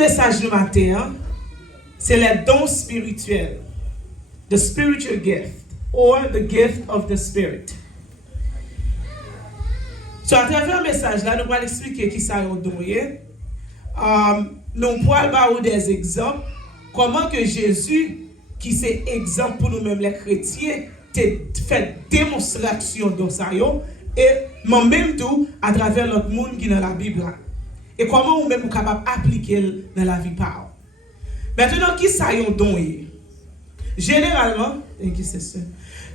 message de matin, c'est les dons spirituels. The spiritual gift, or the gift of the Spirit. So, à travers le message là, nous allons expliquer qui ça est don. Nous allons avoir des exemples. Comment que Jésus, qui c'est exemple pour nous-mêmes les chrétiens, fait démonstration de ça, et même tout à travers l'autre monde qui est dans la Bible. Et comment nous-mêmes sommes capables d'appliquer dans la vie par. Maintenant, qui ça est don? Généralement,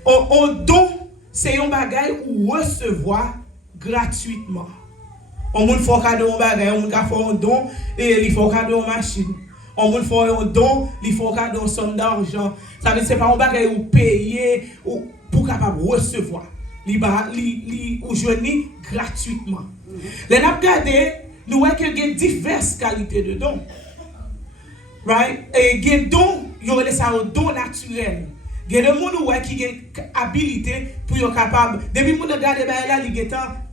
on don, c'est un bagage ou recevoir gratuitement. On peut faire cadeau un bagage, on peut faire un don et il faut cadeau une machine. On peut faire un don, il faut cadeau une somme d'argent. Ça veut dire c'est pas un bagage ou payer ou pour capable recevoir. Ou joindre gratuitement. Les n'a regardé, nous voyons qu'il y a diverses qualités de dons. Right? Et il y a des dons, il y a des dons naturels. Il y a des gens qui ont une habilité pour être capable. Depuis que nous regardons là, il y a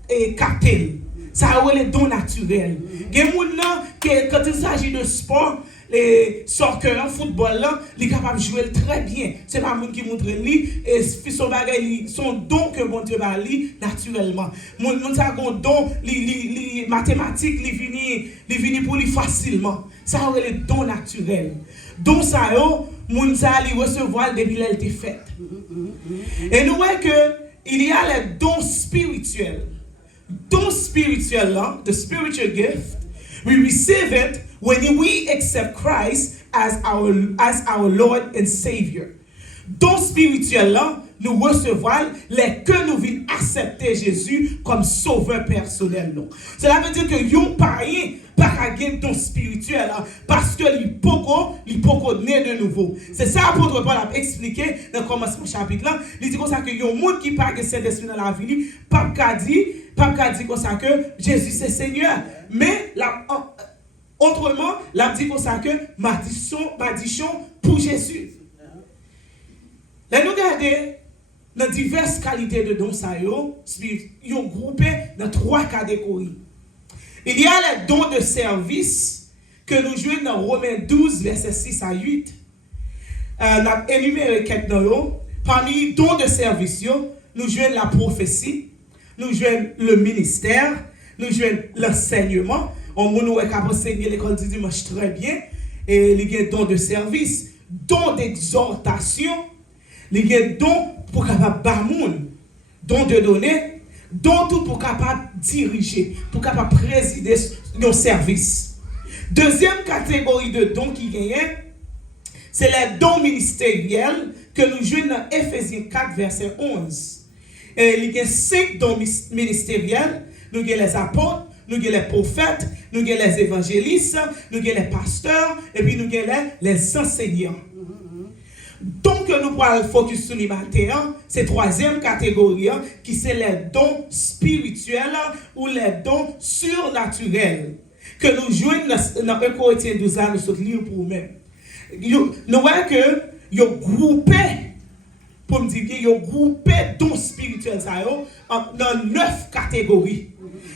des capteurs. Ça a les dons naturels. Il y a des gens qui, quand il s'agit de sport, les soccer, football, ils sont capables de jouer très bien. Ce n'est pas les gens qui montrent lui, et son don que bon Dieu va lui naturellement. Les gens qui ont un don, les mathématiques, ils viennent pour lui facilement. Ça a les dons naturels. Donc ça, les gens recevoir depuis qu'elle était faite. Et nous voyons qu'il y a les dons spirituels. Dons spirituels, the spiritual gift, we receive it when we accept Christ as our Lord and Savior. Don spirituel là, nous recevons les que nous venons accepter Jésus comme sauveur personnel. Cela veut dire que yon païen pas gagner don spirituel parce que l'hypoco né de nouveau. C'est ça apôtre Paul a expliqué dans le commencement chapitre là. Il dit comme ça que yon monde qui pas que cet esprit dans la vie, pas dit comme ça que Jésus c'est Seigneur, mais autrement, la dit comme ça que maldition pour Jésus. Là, nous regardons dans diverses qualités de dons, ils sont groupés dans 3 catégories. Il y a les dons de service que nous jouons dans Romains 12, versets 6 à 8. Nous avons énuméré quelques noms. Parmi les dons de service, nous jouons la prophétie, nous jouons le ministère, nous jouons l'enseignement. On est capable d'enseigner l'école du dimanche très bien. Et il y a don de service, don d'exhortation, il y a don pour capable bamoun, don de donner, don tout pour capable diriger, pour capable présider nos services. Deuxième catégorie de dons qui gagne, c'est les dons ministériels que nous jouons dans Éphésiens 4, verset 11. Et il y a 5 dons ministériels, nous avons les apôtres, nous avons les prophètes, nous avons les évangélistes, nous avons les pasteurs, et puis nous avons les enseignants. Donc, nous allons focus sur les matin, c'est 3e catégorie, qui c'est les dons spirituels ou les dons surnaturels, que nous jouons dans 1 Corinthiens 12 ans, nous sommes lire pour nous-mêmes. Nous voyons que nous groupé, pour me dire que nous groupé dons spirituels dans 9 catégories.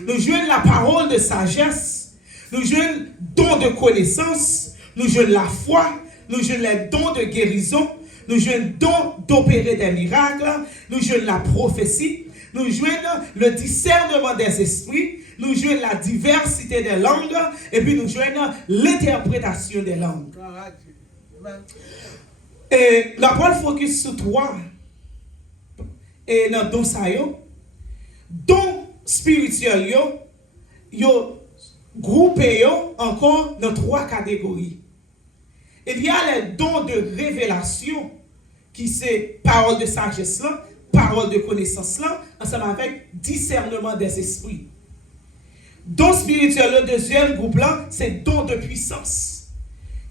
Nous jouons la parole de sagesse, nous jouons dons de connaissance, nous jouons la foi, nous jouons les dons de guérison, nous jouons dons d'opérer des miracles, nous jouons la prophétie, nous jouons le discernement des esprits, nous jouons la diversité des langues, et puis nous jouons l'interprétation des langues. Et la parole focus sur 3. Et dans don ça don spirituel yo groupé encore dans 3 catégories. Il y a les dons de révélation qui c'est parole de sagesse là, parole de connaissance là, ensemble avec discernement des esprits. Don spirituel, le deuxième groupe là, c'est don de puissance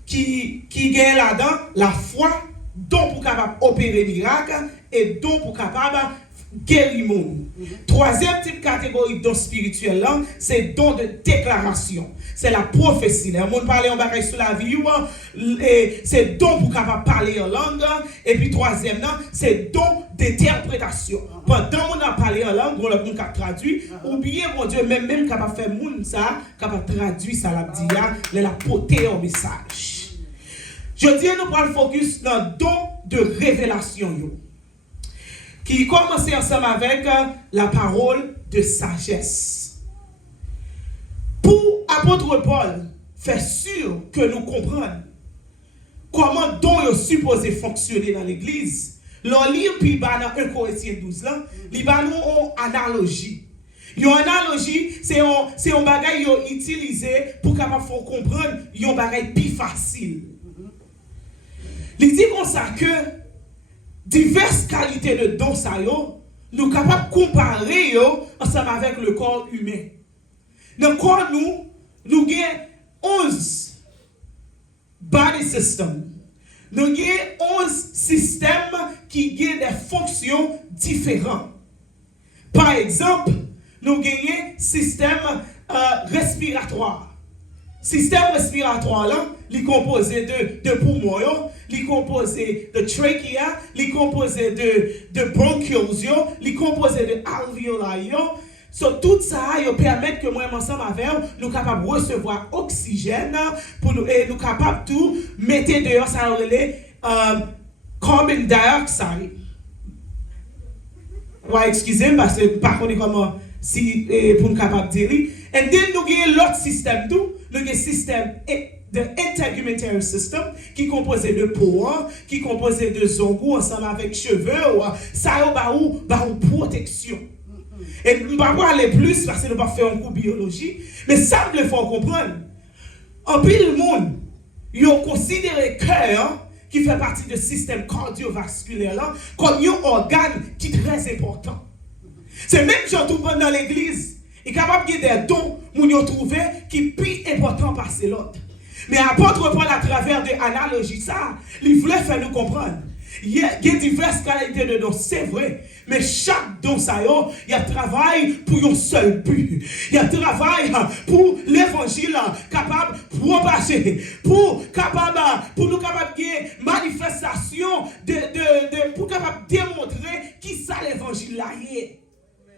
qui gagne là-dedans la foi, don pour capable opérer miracle et don pour capable guérir monde. Troisième type catégorie de don spirituel là, c'est don de déclaration. C'est la prophétie. Le monde parle en bagage sur la vie, c'est don pour capable parler en langue. Et puis troisième là, c'est don d'interprétation. Pendant qu'on a parlé en langue, on a traduit, ou bien mon Dieu, même capable faire monde ça, capable traduire ça la dia, la porter au message. Je dis nous allons focus dans le don de révélation qui commence ensemble avec la parole de sagesse. Pour apôtre Paul, faire sûr que nous comprenions comment don est supposé fonctionner dans l'église. L'on lit puis dans 1 Corinthiens 12 là, il y a une analogie. Une analogie, c'est un bagage utilisé pour capable faire comprendre un bagage plus facile. Il dit comme ça que diverses qualités de dons ça nous sommes capables de comparer ensemble avec le corps humain. Dans le corps nous avons 11 body systems. Nous avons 11 systèmes qui ont des fonctions différentes. Par exemple, nous avons un système respiratoire. Système respiratoire là, il est composé de poumons, il est composé de trachea, il est composé de bronchioles, il est composé de alvéoli. So, tout ça permet que moi ensemble avec nous capables de recevoir oxygène pour nous et nous capables tout mettre dehors ça relais carbon dioxide. Ouais, excusez-moi parce que par contre comment si pour nous capable dire. Et then nous avons l'autre système tout, nous avons le système de integumentary system qui est composé de peau, qui est composé de zongou ensemble avec cheveux, ça va ou protection. Et nous ne pouvons pas aller plus parce que nous ne pouvons pas faire un cours de biologie, mais ça il faut comprendre. En plus le monde, ils ont considéré le cœur qui fait partie du système cardiovasculaire là, comme un organe qui est très important. C'est même si on trouve dans l'église, il est capable de des dons qu'on a trouvé qui sont plus importants par l'autre. Mais apôtre Paul à travers des analogies, ça, il voulait faire nous comprendre. Il y a diverses qualités de dons, c'est vrai. Mais chaque don, ça il y a travail pour un seul but. Il y a travail pour l'évangile capable de propager, pour nous capable de manifestation, pour capable de démontrer qui ça l'évangile là est.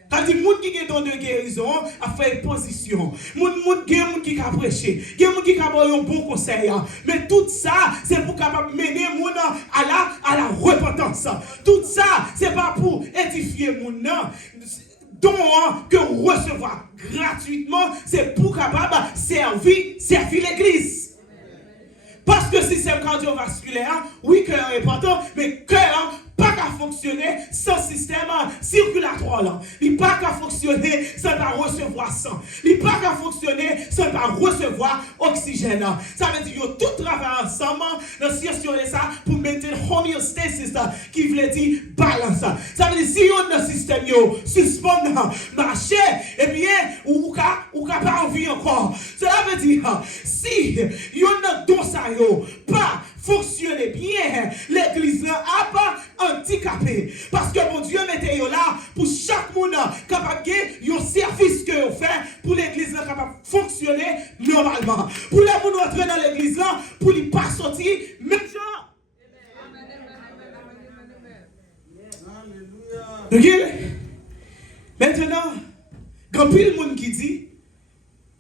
Quand il y a des gens qui ont don de guérison, à faire position. Il y a des gens qui ont prêché. Il y a des gens qui ont un bon conseil. Mais tout ça, c'est pour capable mener les gens à la repentance. Tout ça, c'est pas pour édifier les gens. Don que recevoir gratuitement, c'est pour capable servir l'église. Parce que le système cardiovasculaire, oui, cœur est important, mais cœur pas qu'à fonctionner sans système circulatoire là. Il n'est pas qu'à fonctionner sans pas recevoir sang. Il n'est pas qu'à fonctionner sans pas recevoir oxygène. Ça veut dire que tout travaille ensemble dans ce ça pour maintenir homéostasis qui veut dire balance. Ça veut dire si on a un système suspend marcher et bien ou pas envie encore. Cela veut dire si on a don ça pas fonctionner bien, l'église n'a pas handicapé. Parce que mon Dieu mettait là pour chaque monde capable de un service que vous faites pour l'église capable de fonctionner normalement. Pour les gens entrer dans l'église là, pour ne pas sortir, même genre. Maintenant, quand il y a des gens qui disent,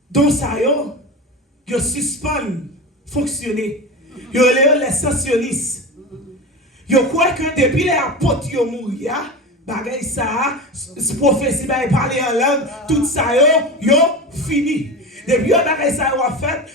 donc ça y a suspend fonctionner. Yo les sensationnistes. Yo croit que depuis les apôtres yo mourir, bagay ça, prophétie ba parler en langue, tout ça yo fini. Depuis yo bagay ça yo fait,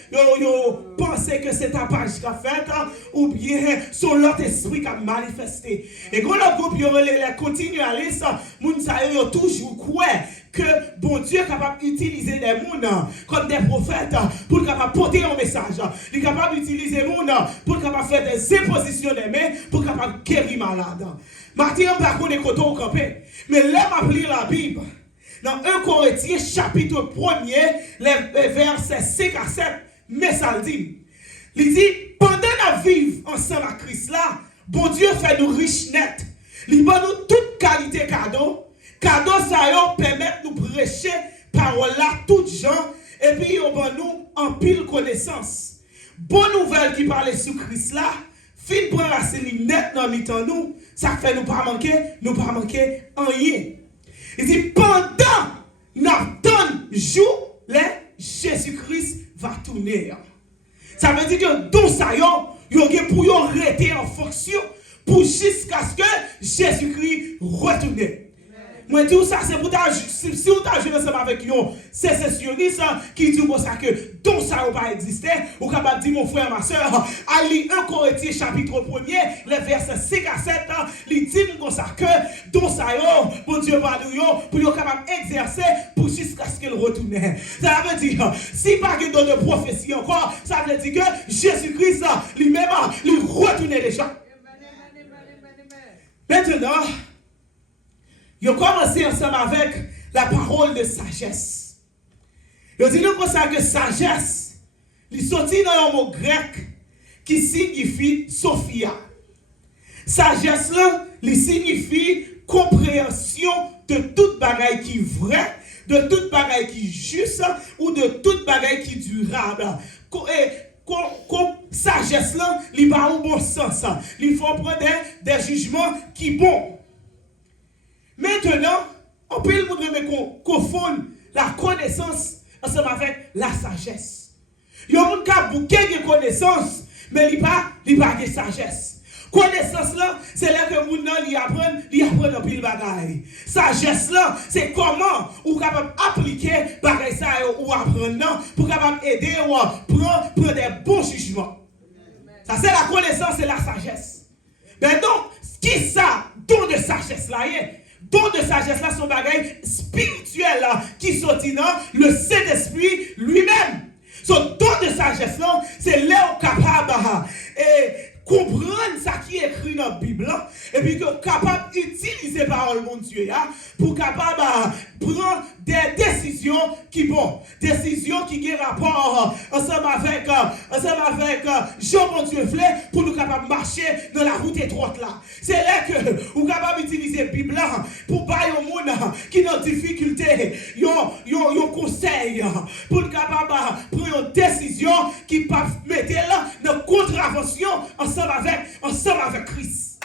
yo penser que c'est un page qu'a fait ou bien son l'autre esprit qui a manifesté. Et quand le groupe yo les continualistes, moun ça yo toujours croit que bon Dieu est capable d'utiliser des gens comme des prophètes pour capable porter un message. Il est capable d'utiliser des gens pour capable faire des impositions des mains pour capable guérir malade. Martin par contre est au campé. Mais là m'a pris la Bible. Dans 1 Corinthiens chapitre 1er, les versets 5 à 7, mais ça le dit. Il dit pendant la vivre ensemble à Christ là, bon Dieu fait nous riches net. Il donne nous toute qualité cadeau. Cadeau ça yo permet nous prêcher parole là tout gens et puis yo ban nous en pile connaissance. Bonne nouvelle qui parle sur Christ là, fin prend racine net dans mi-temps nous, ça fait nous pas manquer rien. Il dit pendant n'attend jour les Jésus-Christ va tourner. Ça veut dire que dans ça yo pour yo rester en fonction pour jusqu'à ce que Jésus-Christ retourne. Moi dis ça c'est pour ta si vous t'as joué ensemble avec nous sécessionniste qui dit comme ça que don ça va pas exister ou capable dire mon frère ma soeur à lire 1 Corinthiens chapitre 1er les versets 5 à 7 il dit comme ça que don ça bon Dieu va nous pour yo capable exercer pour jusqu'à ce qu'il retourne. Ça veut dire si pas que don de prophétie encore ça veut dire que Jésus-Christ lui-même il retourne déjà. Maintenant ils ont commencé ensemble avec la parole de sagesse. Ils ont dit comme ça que sagesse, ils sont sortis dans un mot grec qui signifie Sophia. Sagesse là, il signifie compréhension de toute bagaille qui est vraie, de toute bagaille qui est juste ou de toute bagaille qui est durable. Sagesse là, il va au bon sens. Il faut prendre des jugements qui sont bons. Maintenant, on peut le montrer qu'on fonde la connaissance ensemble avec la sagesse. Il y a un monde qui a beaucoup de connaissances, mais il n'y a pas de sagesse. Connaissance là, c'est là que les gens apprennent un pile bagaille. Sagesse là, c'est comment on est capable d'appliquer bagaille ça ou apprendre pour capable aider ou prendre des bons jugements. Ça c'est la connaissance et la sagesse. Mais donc, qui ça, don de sagesse là don de sagesse là, son bagage spirituel qui sortit dans le Saint-Esprit lui-même. Son don de sagesse là, c'est là capable comprendre ça qui est écrit dans la Bible et puis capable d'utiliser la parole de Dieu pour capable prendre des décisions qui bon, décisions qui ont rapport ensemble avec Jean mon Dieu pour nous capable marcher dans la route étroite là. C'est là que vous capable d'utiliser la Bible pour parler au monde qui ont difficulté, yo conseil pour capable prendre une décision qui peuvent mettre là dans contravention ensemble avec Christ.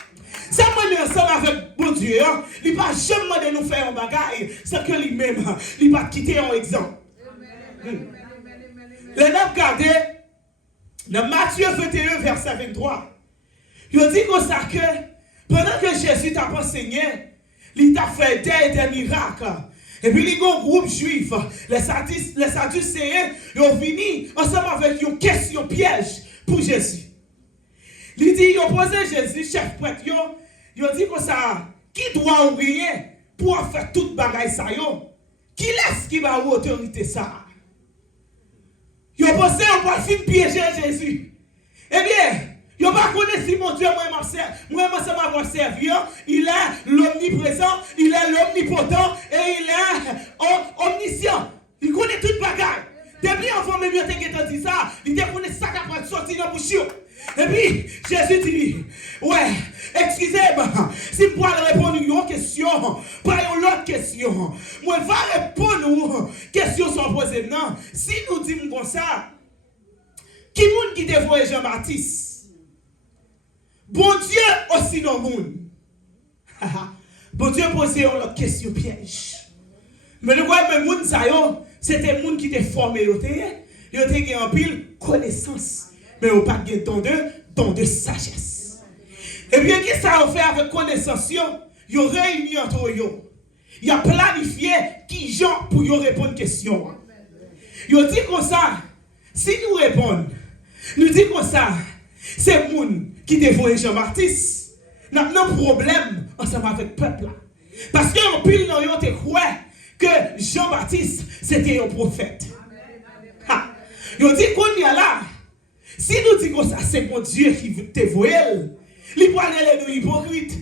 Ça m'a ensemble avec mon Dieu, il ne va jamais nous faire un bagage, c'est que lui-même, il va quitter un exemple. Les gens regardez, dans Matthieu 21, verset 23, il dit comme ça que pendant que Jésus t'a enseigné, il t'a fait des miracles. Et puis, il y a un groupe juif, les Sadducéens, ils ont venu ensemble avec une question piège pour Jésus. Il dit, ils ont posé Jésus, chef prêtre, ils ont dit comme ça, qui doit oublier pour faire toute bagaille ça, qui laisse qui va avoir autorité ça? Ils ont posé, on va finir piéger Jésus. Eh bien, ils n'ont pas connu si mon Dieu, moi, ça m'a servi, il est l'omniprésent, il est l'omnipotent et il est omniscient. Il connaît toute bagaille. Depuis enfant, même il dit ça, il connaît ça qui va sortir dans la bouche. Et puis, Jésus dit, ouais, excusez-moi, si vous pouvez répondre à une question, pas à une autre question, moi, je vais répondre aux questions sont posées. Non, si nous disons comme ça, qui est-ce qui dévoie Jean-Baptiste? Bon Dieu aussi dans le monde. Bon Dieu posait une autre question piège. Mais le voyez, même monde ça, c'était le monde qui était formé, il était en pile connaissance. Mais on pas de don de sagesse. Et bien, qu'est-ce que ça a fait avec connaissance? Ils ont réuni entre eux. Ils ont planifié qui gens pour répondre aux questions. Ils ont dit comme ça, si nous répondons, nous disons comme ça, c'est le monde qui dévoie Jean-Baptiste. Nous avons un problème ensemble avec le peuple. Parce qu'en pile, nous avons cru que Jean-Baptiste, c'était un prophète. Ils ont dit qu'on y a là. Si nous disons que ça, c'est mon Dieu qui te voit, il va aller nous hypocrites.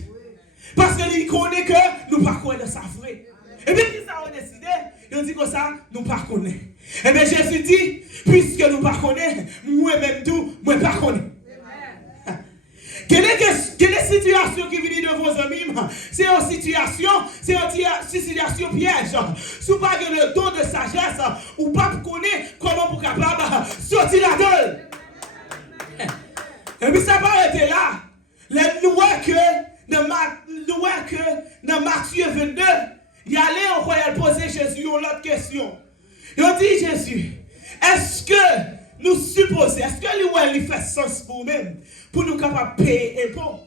Parce qu'il connaît que nous ne connaissons pas ça vrai. Et bien, si ça a décidé, il dit que ça, nous ne connaissons pas. Et bien, Jésus dit, puisque nous ne connaissons pas, moi-même tout, moi ne connais pas. Quelle est situation qui vient de vos amis? C'est une situation piège. Si vous n'avez pas le don de sagesse, ou pas connaître comment vous êtes capable de sortir la gueule. Et puis ça va être là. Nous voyons que dans Matthieu 22, il y allait on va poser Jésus une autre question. Il dit Jésus, est-ce que nous supposons, est-ce que lui fait sens pour nous-mêmes, pour nous capables de payer impôts?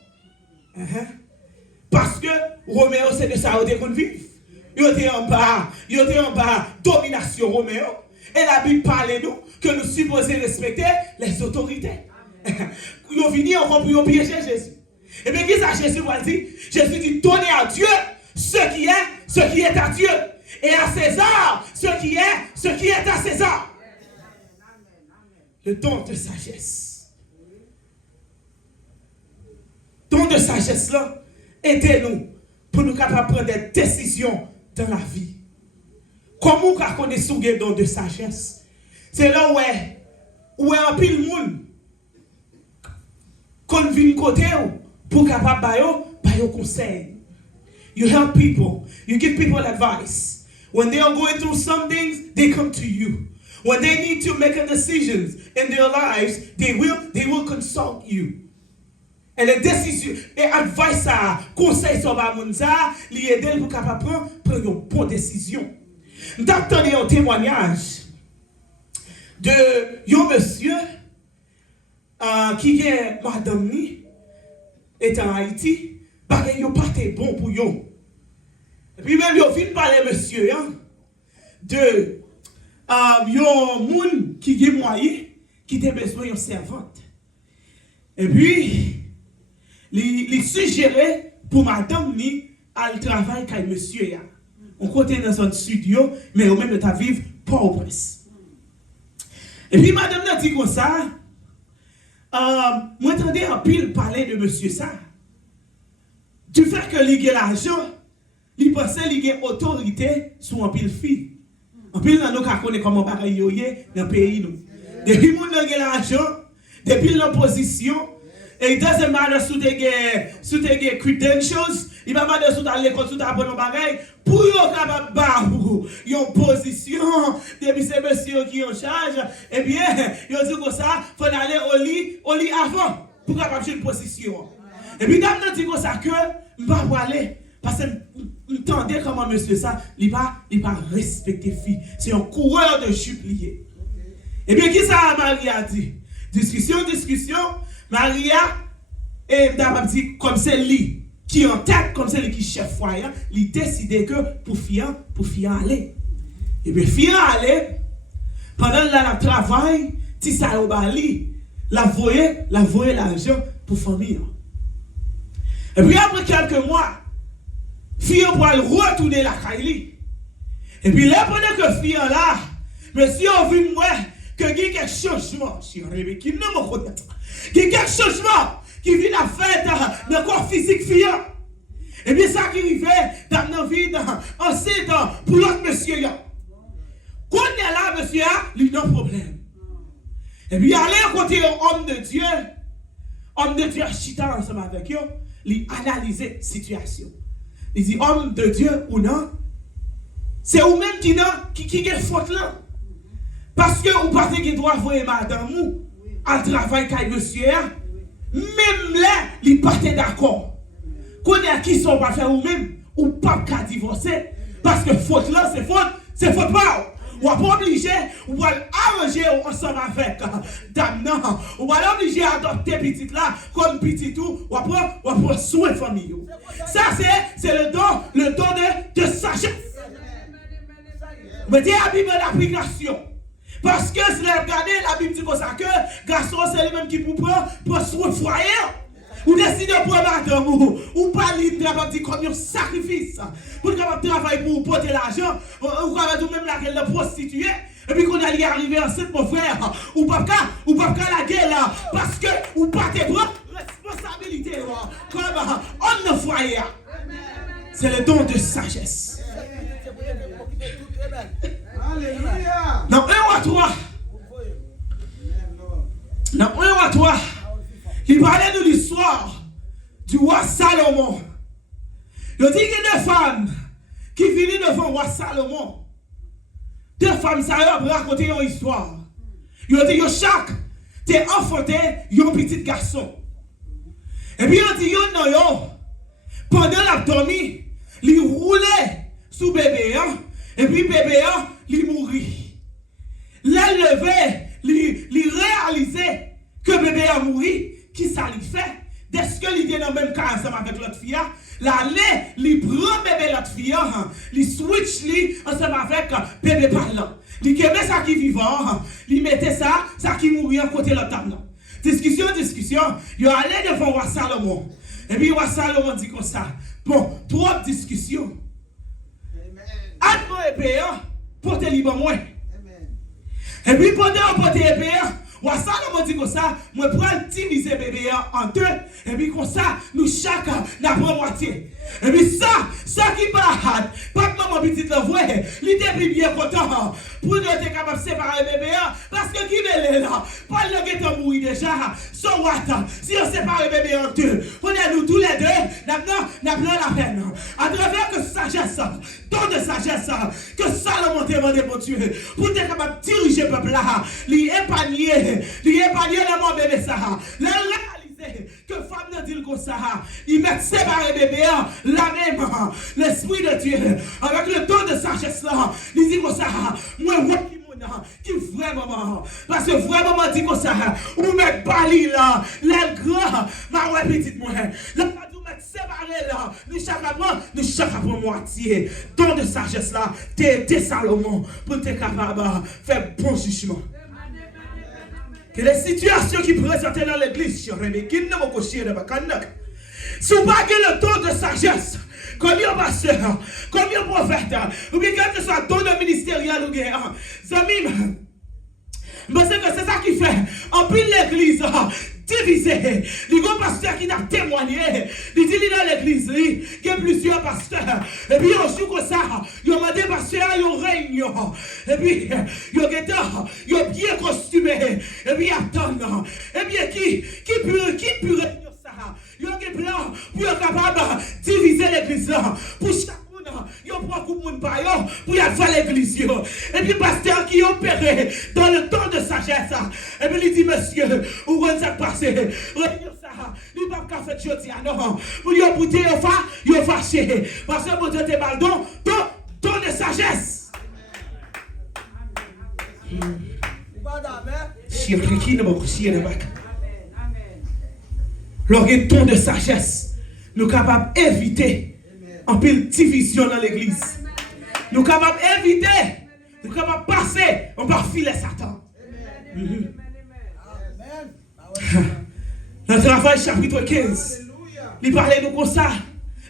Parce que Roméo, c'est de ça qu'on vit. Il était en bas, domination Roméo. Et la Bible parle nous que nous supposons respecter les autorités. Ils ont fini encore pour piéger Jésus. Et bien, qu'est-ce que Jésus va dire? Jésus dit, donnez à Dieu ce qui est à Dieu. Et à César, ce qui est à César. Le don de sagesse. Don de sagesse là, aidez-nous pour nous capables de prendre des décisions dans la vie. Comment on connaît ce don de sagesse? C'est là où est un pile monde qu'on vient côté pour capable de conseil. You help people. You give people advice. When they are going through some things, they come to you. When they need to make a decision in their lives, they will consult you. Et les décisions, et advice à conseil sur la monde ça, li aider pour capable prendre une bonne décision. Nous avons un témoignage de un monsieur qui est madame ni est en Haïti, parce qu'il pas été bon pour eux. Et puis même il vient parler monsieur de un monde qui est moyen qui a besoin d'une servante. Et puis il suggérait pour madame ni à le travail avec monsieur ya. On côté dans un studio mais au même de ta vivre Port-au-Prince. Et puis madame a dit comme ça, moi entendais un pile parler de monsieur ça. Du fait que il a l'argent, il pensait qu'il a autorité sur un pile fille. Un pile dans nous qui connaît comment bagaille yoye dans le pays nous. Depuis mon a l'argent, depuis l'opposition, et il doesn't matter sous tes credentials, il va pas de sous ta l'école sous ta bonne bagaille pour yo capable ba yon position depuis c'est monsieur qui en charge et bien yo dit comme ça faut aller au lit avant pour capable une position. Et puis dame dit comme ça que m'pa pour aller parce que m'entendez comment monsieur ça il pas respecter fille, c'est un coureur de jublier. Et bien qui ça Maria dit? Discussion, Maria et dame dit comme c'est lui qui en tête comme c'est lui qui chef foyer, il décidait que pour fier aller. Et bien fier aller pendant la travail, ti ça au bali, la voyer l'argent pour famille. Et puis après quelques mois, fille pour retourner la Kaili. Et puis là pendant que fille là, monsieur a vu moi que il y a quelque changement, qui quelque changement qui vient à faire dans le corps physique fille. Et bien ça qui arrive dans nos vies ensuite pour l'autre monsieur. Quand il est là, monsieur, il n'a pas de problème. Et puis aller à côté homme de Dieu chita ensemble avec eux, il analyser la situation. Il dit homme de Dieu ou non, c'est vous-même qui a faute là. Parce que vous pensez qu'il doit voir madame ou à travail avec monsieur, même là, il pas d'accord. Quand il y a qui sont pas faire vous-même, ou pas qu'à divorcer, parce que faute là, c'est faute pas. Ou pas obligé, ou arranger ensemble avec dame non, ou pas obligé à adopter petite là, comme petit tout, ou pas soin famille. Ça c'est le don de sagesse. Mettez la Bible en application. Parce que si vous regardez, la Bible dit comme ça que garçon c'est lui-même qui pour soin foyer. Ou décidez pour madame ou pas libre dire comme un sacrifice pour capable travailler pour porter l'argent ou capable même la prostituée et puis qu'on allait arriver enceinte mon frère ou pas la guerre parce que ou pas tes propres responsabilités comme homme de foyer. C'est le don de sagesse. Dans 1 à 3. Dans 1 à 3. Il parlait de l'histoire du roi Salomon. Il dit qu'il y a deux femmes qui viennent devant le roi Salomon. Deux femmes, ça a raconté une histoire. Il dit que chaque t'es enfanté un petit garçon. Et puis il dit non, pendant la dormi, il roulait sous bébé, et puis bébé, il mourit. Là, levé, il réalisait que bébé a mouru, qui ça lui fait? Dès qu'il était dans le même cas ensemble avec l'autre fille, là, il prend bébé l'autre fille, il switch ensemble avec bébé parlant. Il met ça qui vivant, il mettait ça qui mourit à côté de l'autre table. Discussion, il allait devant roi Salomon. Et puis roi Salomon dit comme ça, bon, trop de discussion. Admo épée, portez libre moi. Et puis pendant qu'on porte épée, roi Salomon dit comme ça, moi prends diviser bébé en deux, et puis comme ça, nous chacun n'avons moitié. Et puis ça qui bat, pas que maman petite la voix, il était bien content pour nous être capable de séparer bébé, parce que qui est là, pas le qui est mourir déjà, so what, si on sépare bébé en deux, prenez-nous tous les deux, n'a plein la peine. À travers que sagesse, tant de sagesse, que Salomon t'a demandé pour Dieu, pour être capable de diriger le peuple là, l'épargner le mort bébé ça, que femme ne dit comme ça, ils mettent séparer bébé, la même, l'esprit de Dieu, avec le don de sagesse là, ils disent comme ça, moi, qui vraiment, parce que vraiment dit comme ça, ou mettre bali là, l'aile grand, ma ouais petite moi, là, nous mettre séparés là, nous chaque moitié, don de sagesse là, t'es Salomon, pour être capable de faire bon jugement. Que les situations qui présentent dans l'église, si vous n'avez pas le don de sagesse, comme un pasteur, comme un prophète, ou bien quel que soit don de ministériel ou bien, Zamim, parce que c'est ça qui fait, en plus l'église, divisé. Les grands pasteurs qui ont témoigné, ils disent dans l'église, il y a plusieurs pasteurs. Et puis, on comme ça, ils ont demandé pasteurs, ils ont réunion. Et puis, ils ont bien costumé. Et puis, ils attendent. Et puis, qui peut réunir ça? Ils ont des plans pour être capable de diviser l'église. Pour chaque il y a beaucoup de monde pour y aller faire l'église. Et puis, pasteur qui est opéré dans le temps de sagesse. Et puis, il dit, monsieur, où est-ce que passé? Revenir ça. Il va pas faire de choses. Non. Pour y embouter, il va fâché. Parce que mon Dieu te mal don de sagesse. Lorsqu'il y a un ton de sagesse, nous sommes capables d'éviter en pile division dans l'église. Nous sommes capables d'éviter, nous sommes capables de passer, on va filer Satan. Dans le travail chapitre 15, il parlait de ça.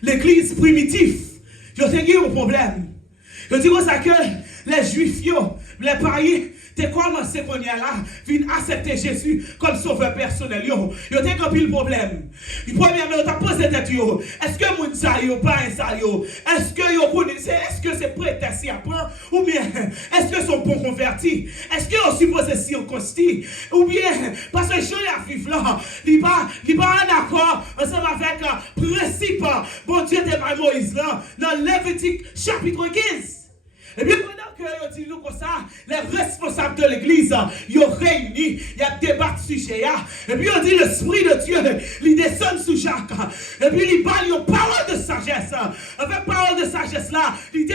L'église primitive, il y a un problème. Il dit comme ça que les juifs, les païens, t'es commencé qu'on y a là, viennent accepter Jésus comme sauveur personnel. Yo t'es compris le problème. Premièrement, on t'a posé tête yo. Est-ce que moun sa yo, pas un sa yo? Est-ce que yo connaissez, est-ce que c'est prétexte à prendre? Ou bien, est-ce que sont bons convertis? Est-ce que on suppose circoncis? Ou bien, parce que je la vivre là, il pas en accord ensemble avec principe, bon Dieu de Moïse là, dans Lévitique chapitre 15. Et bien, pendant que dit nous comme ça, les responsables de l'église, ils ont réuni, ils ont débattu sur sujet. Et puis, on dit l'esprit de Dieu, il descend sous Jacques. Et puis, il parle une parole de sagesse. Avec parole de sagesse là, il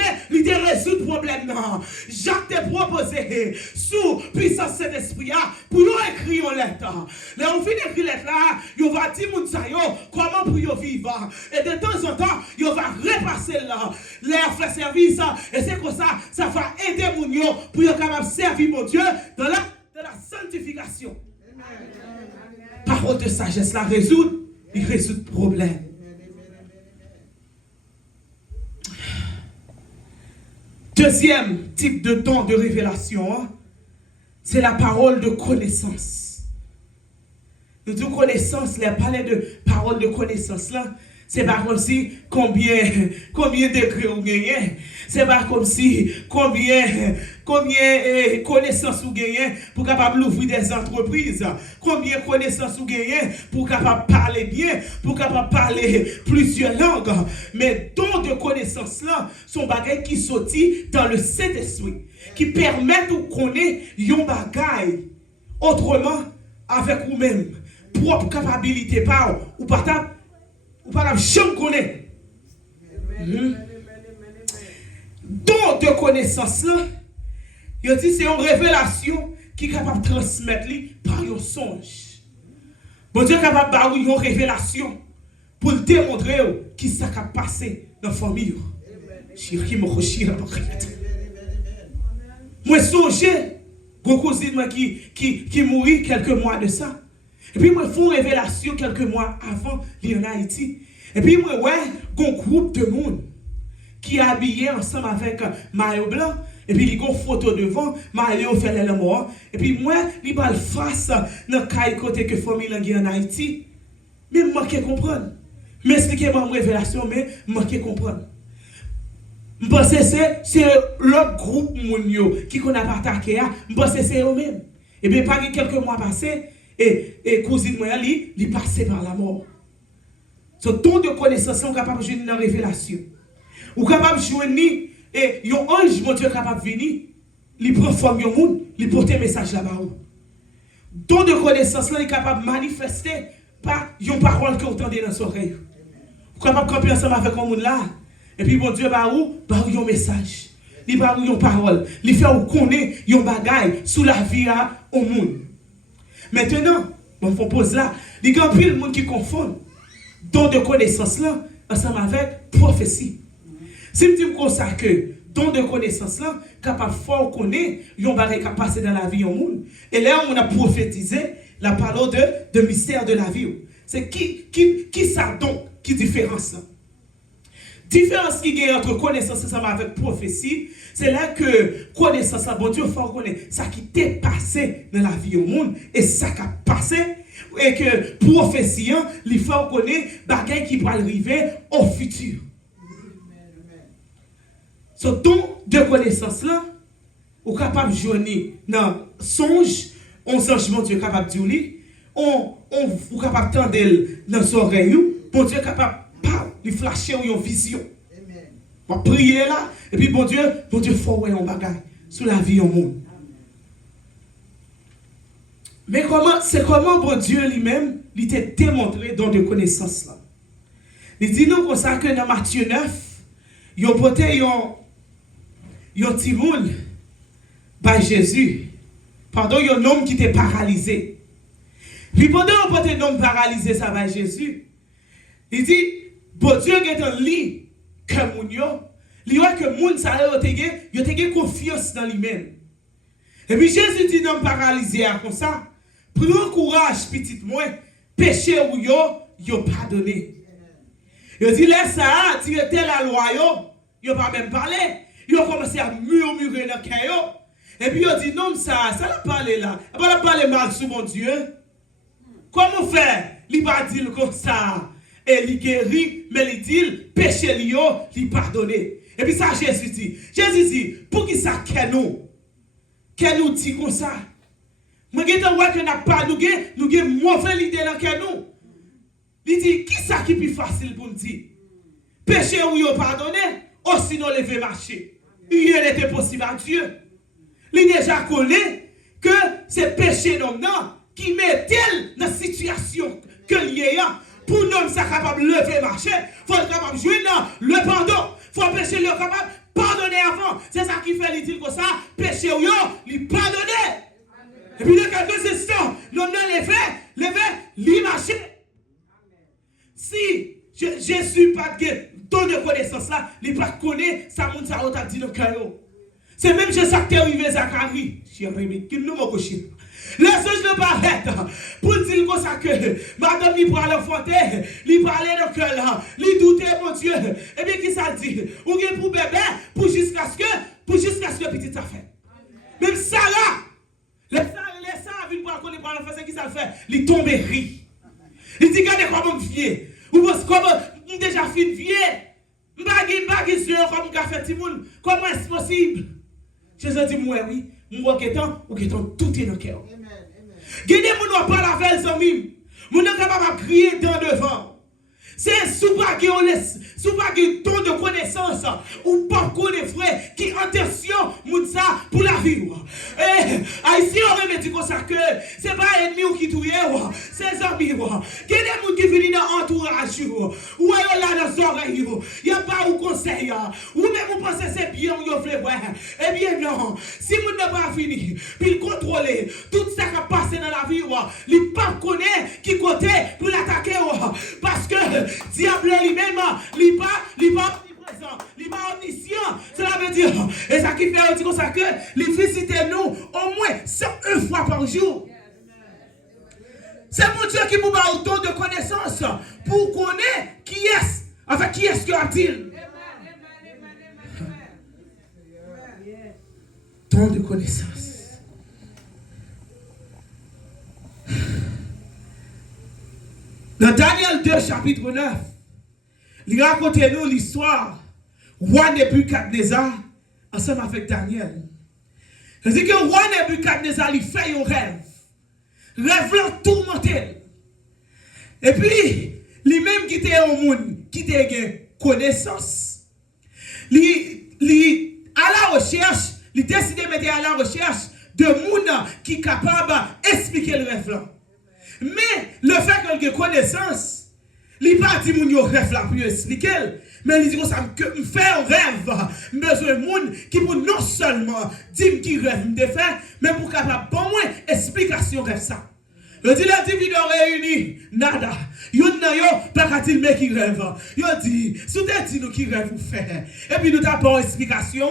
résout le problème. Jacques t'a proposé, sous puissance de cet esprit, pour nous écrire une lettre. Là, on finit d'écrire lettre là, il va dire comment pour y vivre. Et de temps en temps, il va repasser là, leur faire service. Et c'est comme ça, ça va aider mon yo pour être capable de servir mon Dieu dans la sanctification. Parole de sagesse la résout, il résout le problème. Deuxième type de don de révélation, c'est la parole de connaissance. Nous disons connaissance, les parler de parole de connaissance là, C'est pas comme si combien de degrés vous gagnez. C'est pas comme si combien connaissances vous gagnez pour capable ouvrir des entreprises. Combien connaissances vous gagnez pour capable parler bien, pour capable parler plusieurs langues. Mais dons de connaissances là sont bagages qui sortent dans le Saint-Esprit, qui permettent de connaître yon bagay autrement avec vous-même. Propre capacité par ou pas jamais connaître. Don de connaissance là, il dit c'est une révélation qui est capable de transmettre par un songe. Bon Dieu est capable de faire une révélation pour démontrer qui ça a passé dans la famille. Moi songeais, mon cousin qui mourit quelques mois de ça. Et puis moi fais une révélation quelques mois avant li en Haïti. Et puis moi ouais, un groupe de monde qui est habillé ensemble avec maillot blanc. Et puis, il y a une photo devant, Mario fait le mort. Et puis, moi, il va le face dans le côté que la famille en Haïti. Mais je manque comprendre. Mais expliquez-moi une révélation, mais je manque comprendre. Je pense que c'est l'autre groupe qui qu'on a attaqué. Je pense que c'est eux-mêmes. Et bien, pas quelques mois passés, et cousine moi, il passé par la mort. Ce ton de connaissance, on est capable de jouer une révélation. Ou capable de jouer et yon ange, mon Dieu, capable de venir, il prend forme yon monde, il porte un message là-bas. Don de connaissance là, il est capable de manifester par yon parole que vous entendez dans son oreille. Vous êtes capable de camper ensemble avec un monde là. Et puis, mon Dieu, bah yon message. Il bah yon parole. Il fait ou connaît yon bagaille sous la vie au monde. Maintenant, on propose là, il y a plus de monde qui confond don de connaissance là ensemble avec prophétie. Si je dis comme ça que don de connaissance là, capable fort connaître, yon bagay qui passe dans la vie au monde. Et là on a prophétisé la parole de mystère de la vie. C'est qui ça donc qui différence là? Différence qui gagne entre connaissance ensemble avec prophétie, c'est là que connaissance là, bon Dieu faut connaître ça qui t'est passé dans la vie au monde et ça qui a passé et que prophétie il faut connaître bagay qui va arriver au futur. Ce don de connaissance là, ou capable de joindre dans songe, on songe mon Dieu capable de dire, on capable d'entendre dans son oreille, bon Dieu capable de flasher une vision. On prier là, et puis bon Dieu faut voir un bagage sur la vie au monde. Mais comment bon Dieu lui-même, il t'a démontré don de connaissance là. Il dit nous comme ça que dans Matthieu 9, il a porté un petit monde par Jésus. Pardon, il y a un homme qui était paralysé. Puis pendant qu'on porte un homme paralysé, ça va Jésus. Il dit, bon Dieu est un lit comme mon yo. Il voit que moun ça a confiance dans lui-même. Et puis Jésus dit non paralysé comme ça. Prends courage petit moi, péché ou yo pardonné. Il dit laisse ça, tu étais la loi yo pas même parler. Ils ont commencé à murmurer dans le cœur. Et puis ils ont dit non, ça l'a parlé là. Il va parler mal sur mon Dieu. Comment faire? Il va dire comme ça. Et il guérit, mais il dit péché il pardonné. Et puis ça Jésus dit, pour qui ça qu'elle nous dit comme ça? Moi je vois que nous avons mauvaise idée dans le nous. Il dit, qui ça qui est plus facile pour nous dire? Péché ou yo pardonné, ou sinon lever marcher. Il était possible à Dieu. Il est déjà connu que c'est péché non qui met tel dans la situation que lié pour nous ça capable lever marcher, faut être capable jouer le pardon, faut péché le capable pardonner avant. C'est ça qui fait il dit comme ça, péché ou yo, il pardonner. Et puis de quelques instants, l'homme lever, lui marcher. Si Jésus pas de don de connaissance là, il pas connaît ça monde ça a dit le cœur. C'est même Jésus qui est arrivé Zacharie. Jérémie, qui nous m'a coché. Les anges ne paraissent pour dire comme ça que madame il prend l'enfanter, il parlait de cœur là, il doutait mon Dieu. Et bien qui ça dit? Ou bien pour bébé, pour jusqu'à ce que petit ça fait. Même Sarah, les Sarah viennent pour connaître par l'enfant, c'est qui ça fait? Il tombe et rit. Il dit regardez comment vieux. Ou comment déjà fin vieux. M'bagi sur comme café Timoun. Comment est-ce possible? Jésus dit moi oui, moi qu'étant ou qu'étant tout est dans le cœur. Gardez mon pas la veille amis. Mon est capable de crier dans devant. C'est sous pas que ton de connaissance ou pas connaître frère qui intention moun ça pour la vivre. Ici on remet dit comme ça que c'est pas ennemi ou qui touye c'est amis. Il y a des moun qui viennent dans entourage ou là dans oreilles. Il y a pas ou conseil ou même vous pensez c'est bien ou vous voulez eh bien non, si moun n'a pas fini puis contrôler tout ça qui passe dans la vie, il pas connaît qui côté pour l'attaquer parce que diable lui-même, il pas omniprésent, il pas omniscient. Cela veut dire, et ça qui fait aussi comme ça que les visite nous au moins 101 fois par jour. C'est pour Dieu qui vous donne autant de connaissances pour connaître qui est, enfin qui est-ce qu'il a-t-il. Tant de connaissances. Dans Daniel 2, chapitre 9, il raconte nous l'histoire roi Nebuchadnezzar ensemble avec Daniel. C'est-à-dire que le roi Nebuchadnezzar il fait un rêve. Rêve tourmenté. Et puis, lui-même qui était au monde, qui était connaissance, il à la recherche, il décide de mettre à la recherche de monde qui est capable d'expliquer le rêve là. Mais le fait qu'il ait connaissance, il n'a pas dit que rêve là pour expliquer, mais il dit que je fais un rêve, besoin de monde qui peut non seulement dire qui rêve de faire, mais pour capable pour moi explication rêve ça. Le dit la division réunie, nada. Yon na yo, pas qu'à-t-il mais qui rêve. Yo dit, sous te dit nous qui rêve vous faire. Et puis nous t'avons une explication.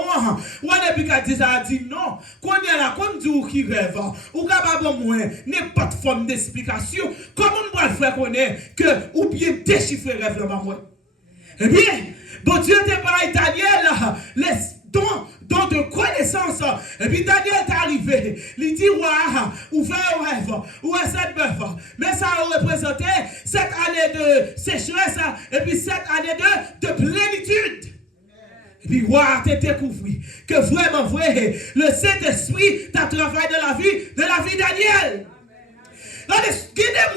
Ou depuis qu'à dit ça, a dit non. Qu'on y a là, qu'on dit qui rêve. Ou capable moins, n'importe forme d'explication. Comment on peut faire connaître que, ou bien déchiffrer rêve là, moi. Eh bien, bon Dieu te parle Daniel, laisse don de connaissance. Et puis Daniel est arrivé. Il dit, ou fait un rêve, ou cette bœuf. Mais ça a représenté 7 années de sécheresse et puis 7 années de plénitude. Et puis, t'as découvert que vraiment vrai, le Saint-Esprit t'a travaillé dans la vie de Daniel. Il y a des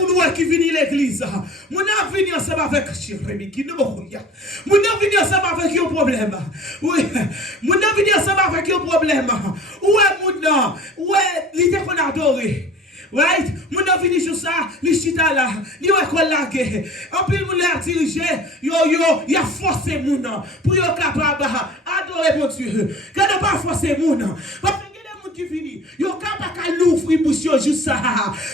gens qui viennent à l'église. Ils viennent ensemble avec Jérémie. Ils viennent ensemble avec un problème. Oui. Ils viennent ensemble avec un problème. Où est l'idée qu'on a adoré? Right? Mon vini sur ça, les chita là, les écoles là, en plus mon l'a dirigé, yo a forcé mon pour yo capable adorer mon Dieu. Quand on pas forcer mon parce que qui vini, yo capable l'ouvrir bouche juste ça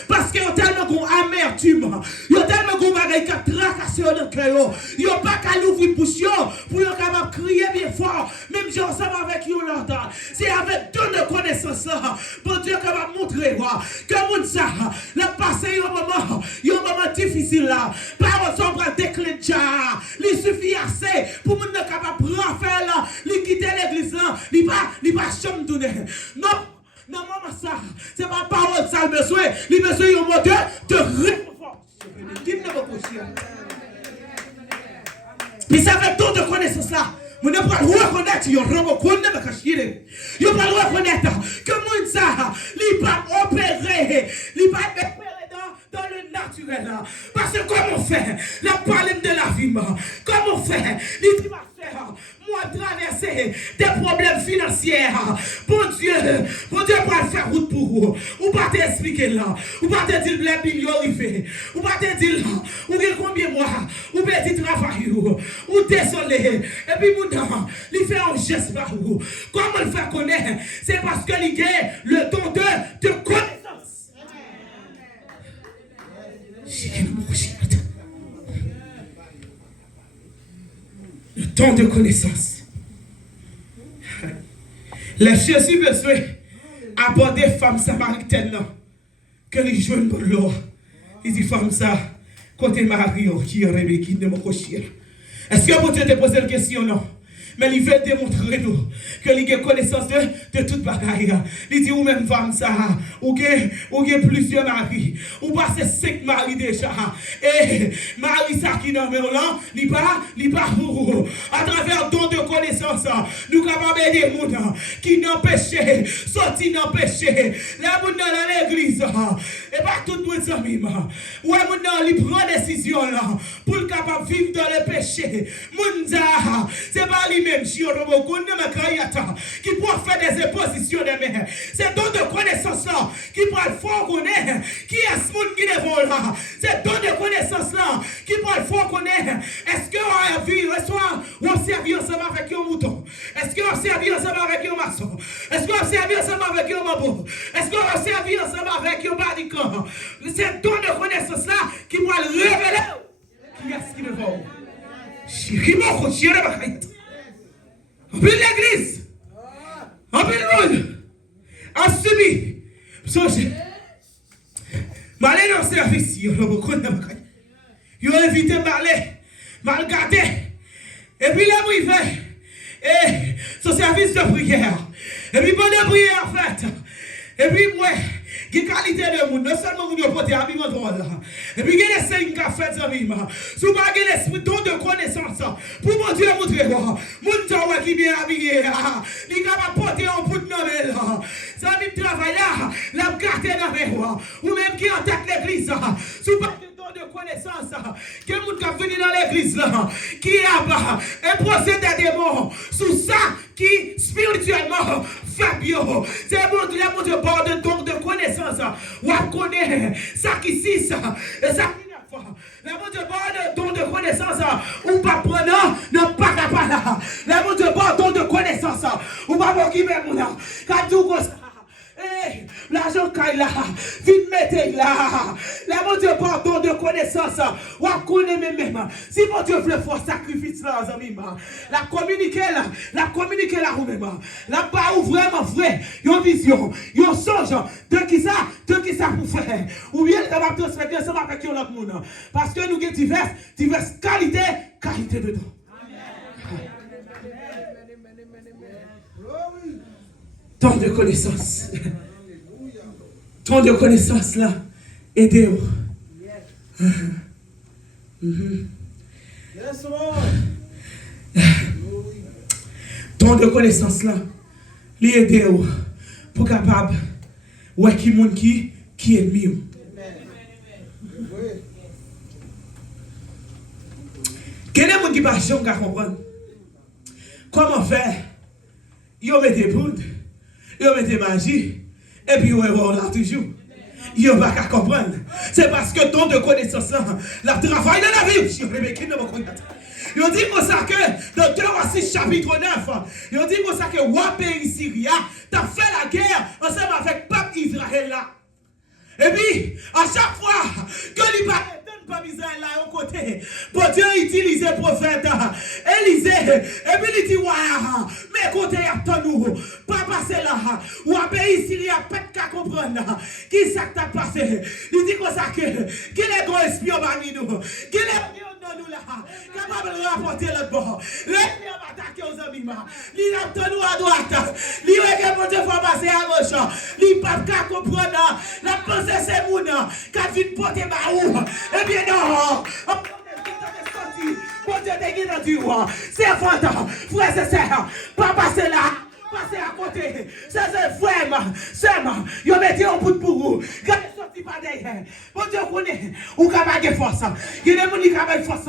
parce que yo tellement gon amertume, yo tellement gon bagay qui tracasse dans le cœur, yo pas qu'à l'ouvrir bouche pour yo capable crier bien fort, même si ensemble avec yo l'entend. C'est avec tout de connaissance là, pour Dieu capable montrer que moun ça la passer un moment difficile là, par sombre déclencher, il suffit assez pour moun capable prendre faire là, li quitter l'église là, li pas chambre tourner. Non. Non, maman, ça, c'est pas parole, ça, le besoin. Il besoin d'un mot de réconfort. Puis ça fait tout de connaissance là. Vous ne pouvez pas reconnaître, vous ne pouvez pas reconnaître que mon ça, il ne pas opérer, il pas opérer dans le naturel. Parce que comment faire la parole de la vie, comment faire, il va faire. Moi, traverser des problèmes financiers. Bon Dieu va faire route pour vous. Ou pas t'expliquer là. Ou pas te dire les millions arrivés. Ou pas te dire là. Ou combien de mois. Ou petit travail. Ou désolé. Et puis, il fait un geste par vous. Comment le faire connaître? C'est parce que il gagne le don de connaissance. Le temps de connaissance. Les Jésus besoin aborder femme samaritaine que les jeunes de l'eau. Il dit femme ça côté Marie qui est qui ne me cochère. Est-ce que vous te posez la question non? Mais il veut démontrer nous que il a connaissance de toute bagaille. Il dit ou même femme ça, ou que plusieurs maris, ou passez 5 maris déjà. Et Marie ça qui n'a même là, il pas pour à travers don de connaissance, nous capables d'aider les gens qui n'ont péché, sorti dans péché. Les gens dans l'église, et pas tout le monde ça même. Ouais, il prend décision là pour le capable vivre dans le péché. Munda, c'est pas lui-même qui peut faire des impositions de main. C'est don de connaissance là qui peut le faire connaître qui est ce monde qui est devant là. C'est don de connaissance là qui peut le faire connaître. Est-ce qu'on a vu, on servi ensemble avec un mouton? Est-ce qu'on a servi ensemble avec un maçon? Est-ce qu'on a servi ensemble avec un mambo? Est-ce qu'on a servi ensemble avec un badican? C'est don de connaissance là qui peut le révéler. Qui est ce qui est devant? En plus l'église, en plus le monde, a subi. Malé dans le service, il a invité mal gardé. Et puis là, il fait son service de prière. Et puis pendant la prière, en fait, et puis moi, il y a qualité de monde, non seulement vous avez porté habillement drôle là. Et puis il y a des signes qu'a fait ça même. Si vous avez l'esprit de connaissance, pour mon Dieu montrer moi, mon qui bien habillé là, il est capable de porter un bout de nommé là. Ça veut travail là, la carte dans moi, ou même qui attaque l'église là. Si vous avez de connaissance, que vous qui venu dans l'église là, qui a imposé des démons, sous ça qui spirituellement Fabio, c'est mon Dieu, bord de don de connaissance. Ou à connaître ça qui six, et ça qui n'a pas. La mon Dieu, bord de don de connaissance, ou pas prendre, non pas capable là. La mon Dieu, bord de don de connaissance, ou pas pour qui même là. Quand tout comme ça. L'argent qu'il là, vite mettez là. La mon Dieu, pardon de connaissance. Ou à connaître même. Si mon Dieu veut faire sacrifice là, amis, la communiquer là vous-même. La pas ou vraiment vrai, une vision, une songe de qui ça pour faire. Ou bien ça va transmettre ensemble avec l'autre monde. Parce que nous avons diverses qualités dedans. Tant de connaissances. Tant de connaissances là. Aidez-vous. Tant de connaissances là. Les aidez-vous. Pour capable. Ouais, qui monde qui est mieux. Quel est le monde qui va jamais comprendre? Comment faire? Ils mettent des poudres. Ils mettent magie, et puis on là toujours. Ils ne vont pas comprendre. C'est parce que ton de connaissance, la travail dans la vie, ils ont dit comme ça que dans 2 6 chapitre 9, ils ont dit comme ça que roi pays Syria t'a fait la guerre ensemble avec le peuple Israël là. Et puis, à chaque fois que l'Ibrahim pas Israël là au côté, pour Dieu utiliser prophète Élisée, et puis il dit waouh, mais côté à nous, pas passer là, ou à pays Syria, pas qu'à comprendre qui ça t'a passé. Il dit comme ça que qu'il est gros espion parmi nous, qu'il est dans nous là, capable de rapporter l'autre bord. L'ennemi va attaquer aux amis, il a nous à droite, il veut que mon Dieu faut passer à gauche, il pas qu'à comprendre la pensée c'est moun, quand vient porter baou, et bien non, mon Dieu t'es guidé dans c'est important, frère et sœurs, pas passer là. Passez à côté, c'est frère, sœur, vous mettez un bout pour vous. Quand vous sortez pas derrière, bon Dieu connaît, ou capable de force. Il y a des gens qui ont de force,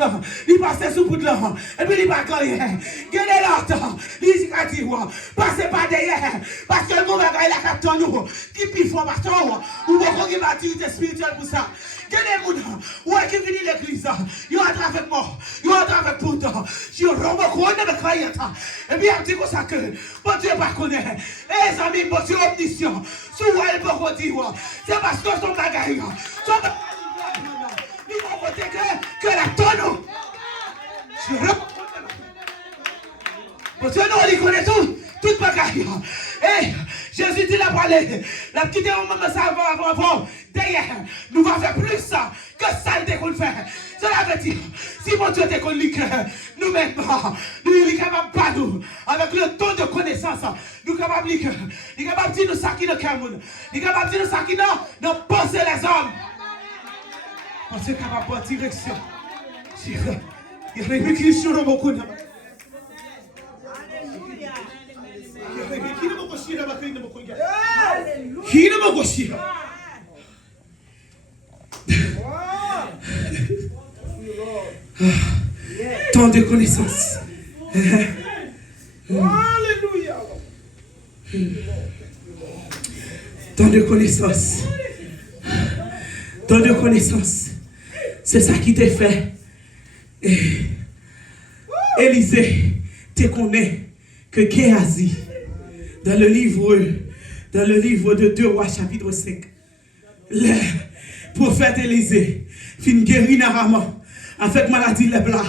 ils passent sous bout de l'homme, et puis ils ne passent pas derrière. Il y a des l'autre, ils disent, passez pas derrière, parce que le monde a la capteur nous, qui piffe au bâton, ou beaucoup qui va activité spirituelle pour ça. Il y a des gens qui viennent l'église, ils entrent avec moi, ils entrent avec poudre, ils rompent avec croyants. Et puis ils disent comme ça que, bon Dieu pas connaît. Eh, amis, bon Dieu omniscient, souvent ils peuvent dire, c'est parce que son bagaille, ils vont voter que la tonne. Bon Dieu, nous, on connaît tout bagaille. Eh, Jésus dit la parler. La petite moment ça avant. Derrière, nous va faire plus ça que ça le découle faire. Cela veut dire, si mon Dieu découle le cœur, nous-mêmes, nous sommes capables pas nous, avec le don de connaissance, nous sommes capables de dire nous ça qui nous cœur, nous sommes capables de dire nous ça qui nous poser les hommes. Parce que capable de direction. Il y a des qui sont beaucoup de tant de connaissances. Alléluia. Tant de connaissances. Tant de connaissances. C'est ça qui t'a fait. Élisée te connaît que Géasi, dans le livre de 2 Rois chapitre 5, le prophète Élisée fin guéri Naaman avec maladie lèvres.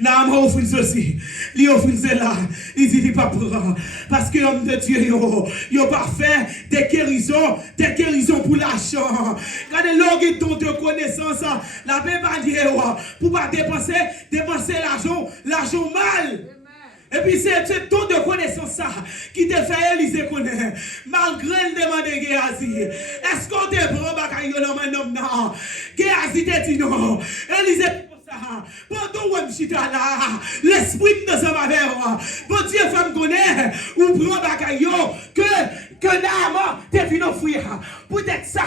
Naaman offre aussi, il offre là, il dit pas prendre parce que l'homme de Dieu il pas fait des guérisons pour l'argent. Regardez l'orgue de connaissance, la même manière pour pas dépenser l'argent mal. Et puis c'est ce ton de connaissance ça qui te fait Élisée connaître. Malgré le demande de Géasi. Est-ce qu'on te prend bagaille dans mon nom? Géasi te dit non. Élisée pendant que je suis là, l'esprit de ce matin, bon Dieu fait me connaître ou prend bagaille que Naaman te venu offrir. Peut-être ça,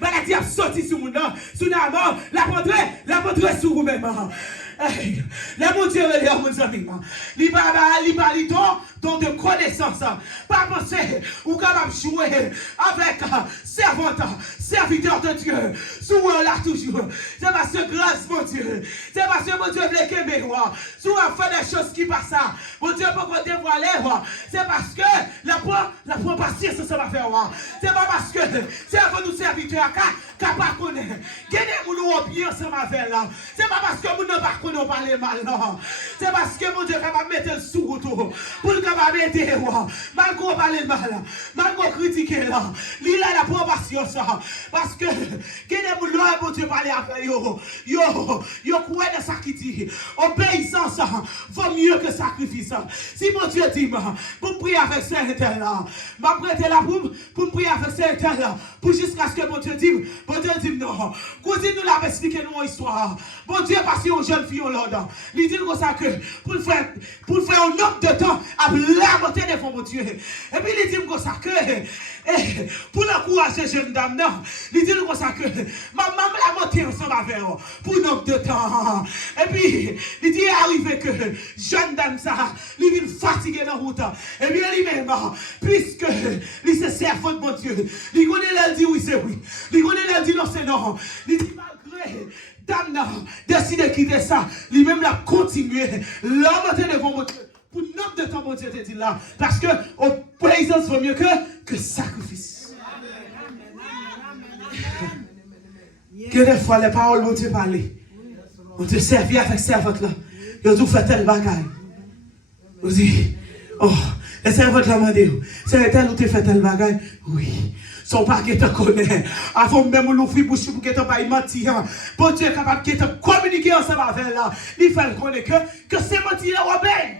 maladie a sorti sur mon nom, sur Naaman, la montrer sur vous-même. Là, mon Dieu, mon ami, il va don de connaissance. Pas penser ou capable de jouer avec serviteur de Dieu. Souvent là toujours. C'est parce que grâce, mon Dieu. C'est parce que mon Dieu veut que mes rois. Souvent fait des choses qui passent. Mon Dieu peut qu'on dévoile. C'est parce que la patience ça va faire. C'est pas parce que c'est avant nous serviteurs capable de connaître. Gagnez nous bien ça va faire là. C'est pas parce que nous ne pas connaître parler mal non. C'est parce que mon Dieu capable de mettre le sous pour le capable d'aider malgré parler mal, malgré critiquer là. Il a la probation ça parce que gagnez nous mon Dieu parler avec yo quoi de ça qui dit obéissance vaut mieux que sacrifice. Si mon Dieu dit pour prier avec ce là, m'a prêter là pour prier avec ce là pour jusqu'à ce que mon Dieu dit non. Continue nous la expliquer nous histoire. Bon Dieu parce que jeune fille l'ordre. Il dit comme ça que pour faire un nombre de temps à la montée devant mon Dieu. Et puis il dit comme ça que pour l'encourager jeune dame non, il dit comme ça que maman la montée ensemble avec pour un nombre de temps. Et puis il dit arrivé que jeune dame ça, il vient fatigué dans la route. Et puis lui-même puisque il se sert de mon Dieu. Il connaît là, il dit oui c'est oui. Il connaît là, il dit non c'est non. Il dit malgré dame décide de quitter ça, lui-même l'a continué. L'homme était devant mon Dieu. Pour nombre de temps, mon Dieu te dit là. Parce que obéissance vaut mieux que sacrifice. Que des fois les paroles mon Dieu parler. On te servir avec servante là. Ils ont fait tel bagaille. Vous dites, oh, les servantes là m'ont dit, c'est tel ou tu fait tel bagaille? Oui. Son pas qui te connaît. Avant même l'ouvrir bouche pour que tu pas mentir. Bon Dieu est capable de te communiquer ensemble avec là. Il fait connaître que c'est mentir là Robin.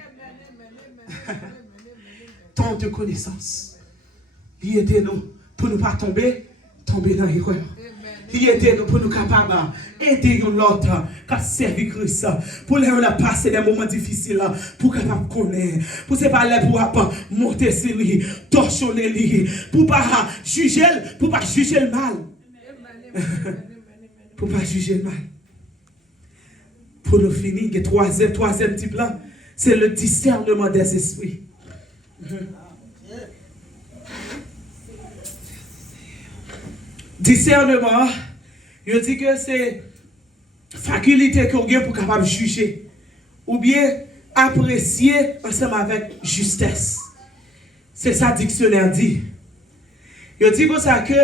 Tant de connaissances. Il aide nous pour ne pas tomber dans l'erreur. Il aide nous pour nous capables aider l'autre qui servir Christ. Pour les passer des moments difficiles pour capable connaître. Pour ne pas aller pour monter sur lui, torchonner lui, pour pas juger le mal. Pour pas juger le mal. Pour nous finir, le troisième type là, c'est le discernement des esprits. Discernement, je dis que c'est faculté qu'on a pour capable juger ou bien apprécier ensemble avec justesse. C'est ça le dictionnaire dit. Je dis comme ça que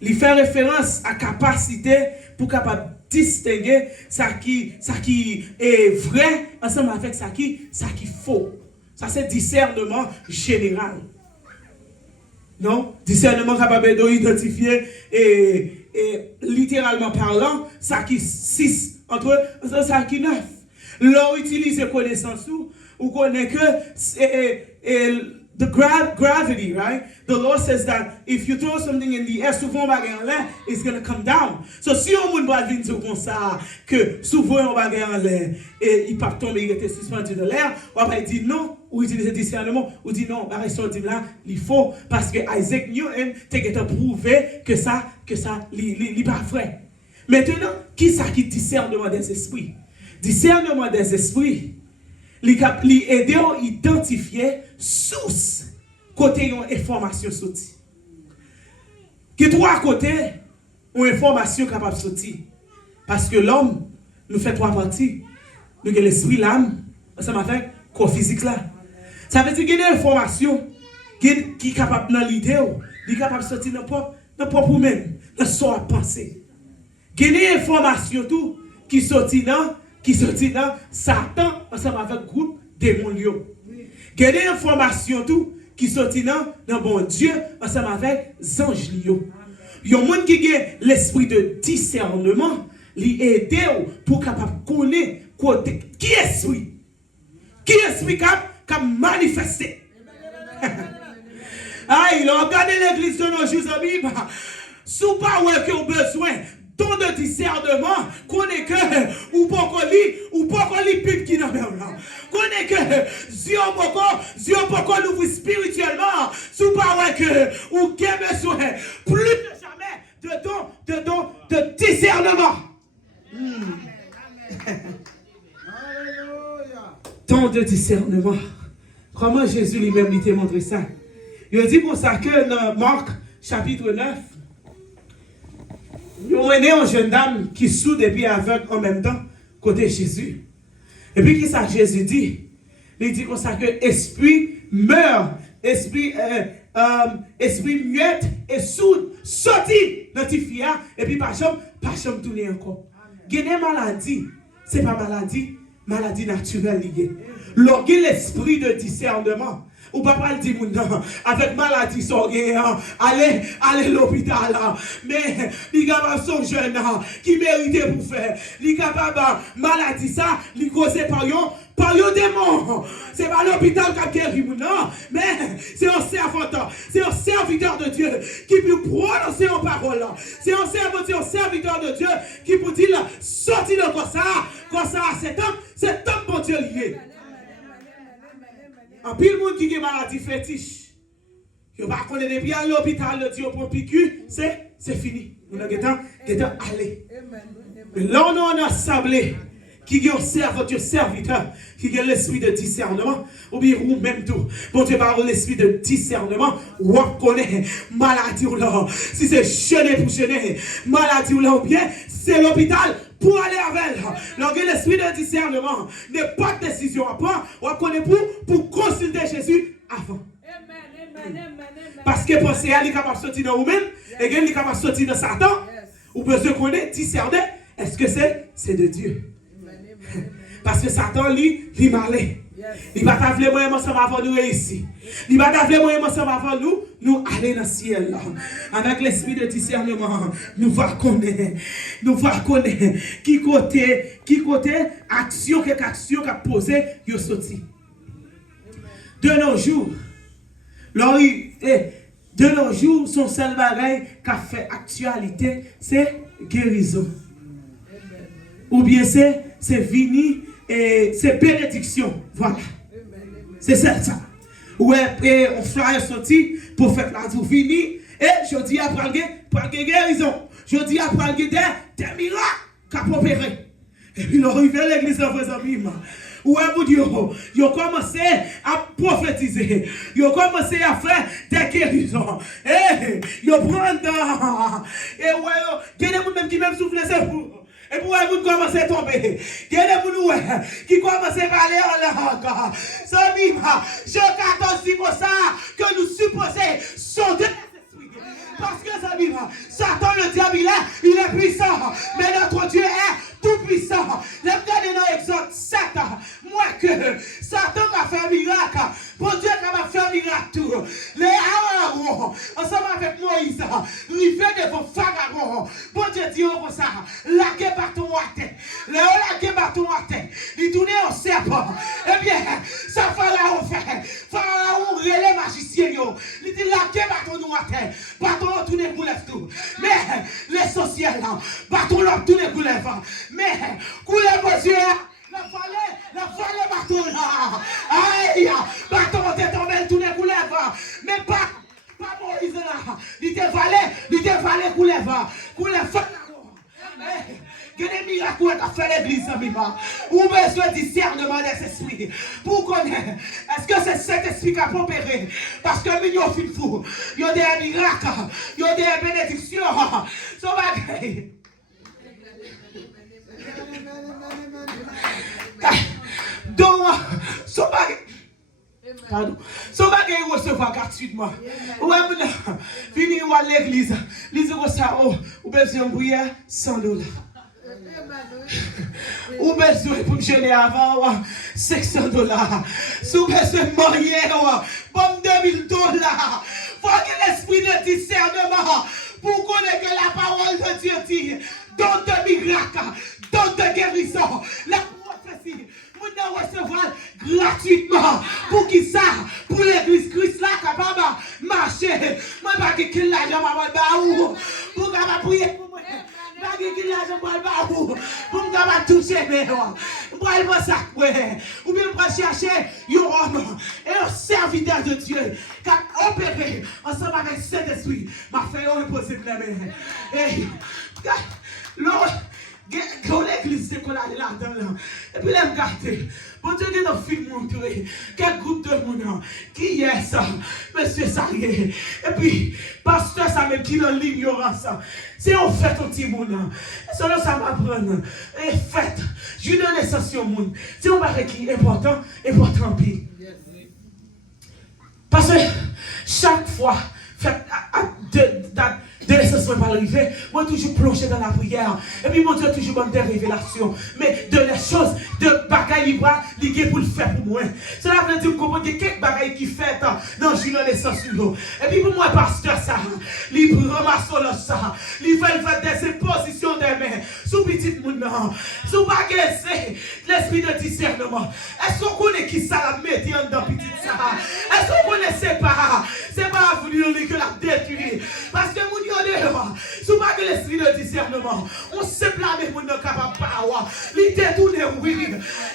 il fait référence à capacité pour capable distinguer ça qui est vrai ensemble avec ça qui faux. Ça c'est discernement général. Non, discernement capable d'identifier et littéralement parlant, ça qui 6 entre ça qui 9. L'on utilise connaissance ou connaît que the gravity, right? The Lord says that if you throw something in the air, souvent bagay en l'air, it's going to come down. So si on moun va venir dire comme ça, que souvent on bagay en l'air, et il part tomber, il était suspendu de l'air, on va dire non, ou utiliser discernement, ou dire non, bagay ça dit là, il faut, parce que Isaac Newton t'a prouvé que ça, il pas vrai. Maintenant, qui ça qui discernement des esprits? Discernement des esprits, il aide à identifier source côté une information sortie. Qui trois côtés une information capable de sortir. Parce que l'homme nous fait trois parties. Nous avons l'esprit, l'âme, ensemble avec le corps physique là. Ça veut dire qu'il y a une information qui est capable dans l'idée, qui est capable de sortir dans le propre même, dans son pensée. Il y a une information tout qui sortit dans Satan ensemble avec le groupe démon. Il y a des informations tout qui sortent dans bon Dieu ensemble avec les anges. Il y a des gens qui ont l'esprit de discernement, qui aident pour capable connaître qui est lui. Qui est lui qui a manifesté. Ah, il a regardé l'église de nos jours en Bible. Sous pas que vous besoin ton de discernement, connaît que ou pas qu'on lit pipe qui n'a même là. Connaît que Dieu pas l'ouvrir spirituellement, sous pas que ou qui besoin plus que jamais de discernement. Ton de discernement. Comment Jésus lui-même lui t'a montré ça? Il a dit pour ça que dans Marc chapitre 9, il y a une jeune dame qui soude et puis aveugle en même temps côté Jésus. Et puis qui ça Jésus dit? Il dit comme ça que esprit meurt, esprit muette et soude, sorti dans tes filles et puis pas chambre tourner encore. Il y a des maladies, c'est pas maladie naturelle liée. Lorsqu'il l'esprit de discernement. Ou papa le dit non, avec maladie allez à l'hôpital mais il capable son jeune qui mérite pour faire il capable maladie ça il causé par un démon. C'est pas l'hôpital qui a guéri non, mais c'est un serviteur de Dieu qui peut prononcer une parole. C'est un serviteur de Dieu qui peut dire sortir de quoi ça c'est un bon Dieu lié. En pile monde qui a maladie fétiche. Il ne va pas connaître depuis à l'hôpital, le Dieu pour piqûre, c'est fini. On a allé. Mais là, on a sablé qui a un serviteur, qui a l'esprit de discernement, ou bien ou même tout. Bon Dieu par l'esprit de discernement, ou connaît maladie ou là. Si c'est jeûner pour jeûner, maladie ou là, ou bien c'est l'hôpital pour aller avec elle. Donc l'esprit de discernement n'est pas de décision à prendre, on connaît pour consulter Jésus avant. Parce que penser à lui capable de sortir dans vous-même, et qu'il est capable de sortir dans Satan, ou besoin de connaître, discerner, est-ce que c'est de Dieu? Parce que Satan, lui malin. Il va t'appeler moi ensemble avant nous ici. Il va t'appeler moi ensemble avant nous aller dans le ciel. Avec l'esprit de discernement, nous va connaître qui côté action, quelque action qu'a posé, il sorti. De nos jours, son seul bagage qui a fait actualité, c'est guérison. Ou bien c'est vini et c'est bénédiction. Voilà. C'est ça. Ouais, on flyer sorti pour faire la tour fini. Et je dis à prendre guérison. Je dis à prendre des miracles qu'a opéré. Et puis, il arrive à l'église en faisant mime. Ouais, mon Dieu, ils ont commencé à prophétiser. Ils ont commencé à faire des guérisons. Et ils prennent. Et ouais, il y a des gens qui même soufflent ses fous. Et pour vous commencer à tomber. Il y a des gens qui commencent à parler en langue. Ça dit, je 14 dit comme ça que nous supposons sont des esprits. Parce que ça dit, Satan, le diable, il est puissant. Mais notre Dieu est tout puissant. Regardez dans Exode 7. Moi que Satan a fait un miracle. Pour Dieu qui a fait un miracle tout. Les Aaron, devant Pharaon. Bon Dieu dit comme ça, laquer bâton à terre. Le laquer bâton à terre. Il tourne au serpent. Eh bien, ça Pharaon fait. Pharaon relève magicien. Il dit laquer bâton à terre. Bâton tourne pour lève tout. Mais les sorcières là, bâton là tourne pour lève. Mais coulez vos yeux. La vallée bâton là. Aïe, bâton t'es tombé tourne pour lève. Mais pas Moïse là. Il te valait pour lève. Pour lève. Il y a des miracles qui ont fait l'église, ou besoin de discernement des esprits. Pour connaître, est-ce que c'est cet esprit qui a opéré? Parce que nous sommes fous. Il y a des miracles, il y a des bénédictions. So bagay. Donc, so bagay. Pardon. So bagay recevoir gratuitement. Ouais, venir à l'église. L'église reçoit, ou besoin de bouillir $100. Ou besoin pour me gêner avant $600. Si vous besoin de marier, bon $2000. Faut que l'esprit de discernement pour connaître que la parole de Dieu dit dans de miracles, dans de guérison, la prophétie. Vous devez recevoir gratuitement. Pour qui ça? Pour l'église Christ là, capable de marcher. Moi, je ne sais pas qui l'argent pour capable prier pour moi. Je ne sais pas pour me toucher mes rois. Je ne sais pas ou bien je chercher un homme et un serviteur de Dieu qui a opéré ensemble avec Saint-Esprit. Ma fait impossible. Quand l'église c'est qu'on a là-dedans, et puis là, regardez, bon Dieu, il y a un film montré, quel groupe de monde qui est ça, monsieur Sarié, et puis, pasteur Samuel qui est dans l'ignorance, c'est en fait un petit monde, selon ça m'apprend, et fait, je donne l'essentiel au monde, c'est un barré qui est important puis. Parce que chaque fois, de l'essence va arriver, moi toujours plongé dans la prière. Et puis mon Dieu toujours donne des révélations. Mais de les choses, de bagailles libre, liées pour le faire pour moi. Cela veut dire qu'on peut quelques bagailles qui fait dans le journal l'essence. Et puis pour moi, pasteur, ça, il ramasse ça. Il fait des impositions des mains. Sous petit monde, sous bagaille, l'esprit de discernement. Est-ce qu'on connaît qui ça la met dans petit ça? Est-ce qu'on connaît pas? C'est pas voulu que la détruire. Parce que mon Dieu, sous pas que l'esprit de discernement, on se blâme pour ne capable pas. Il détourne, oui.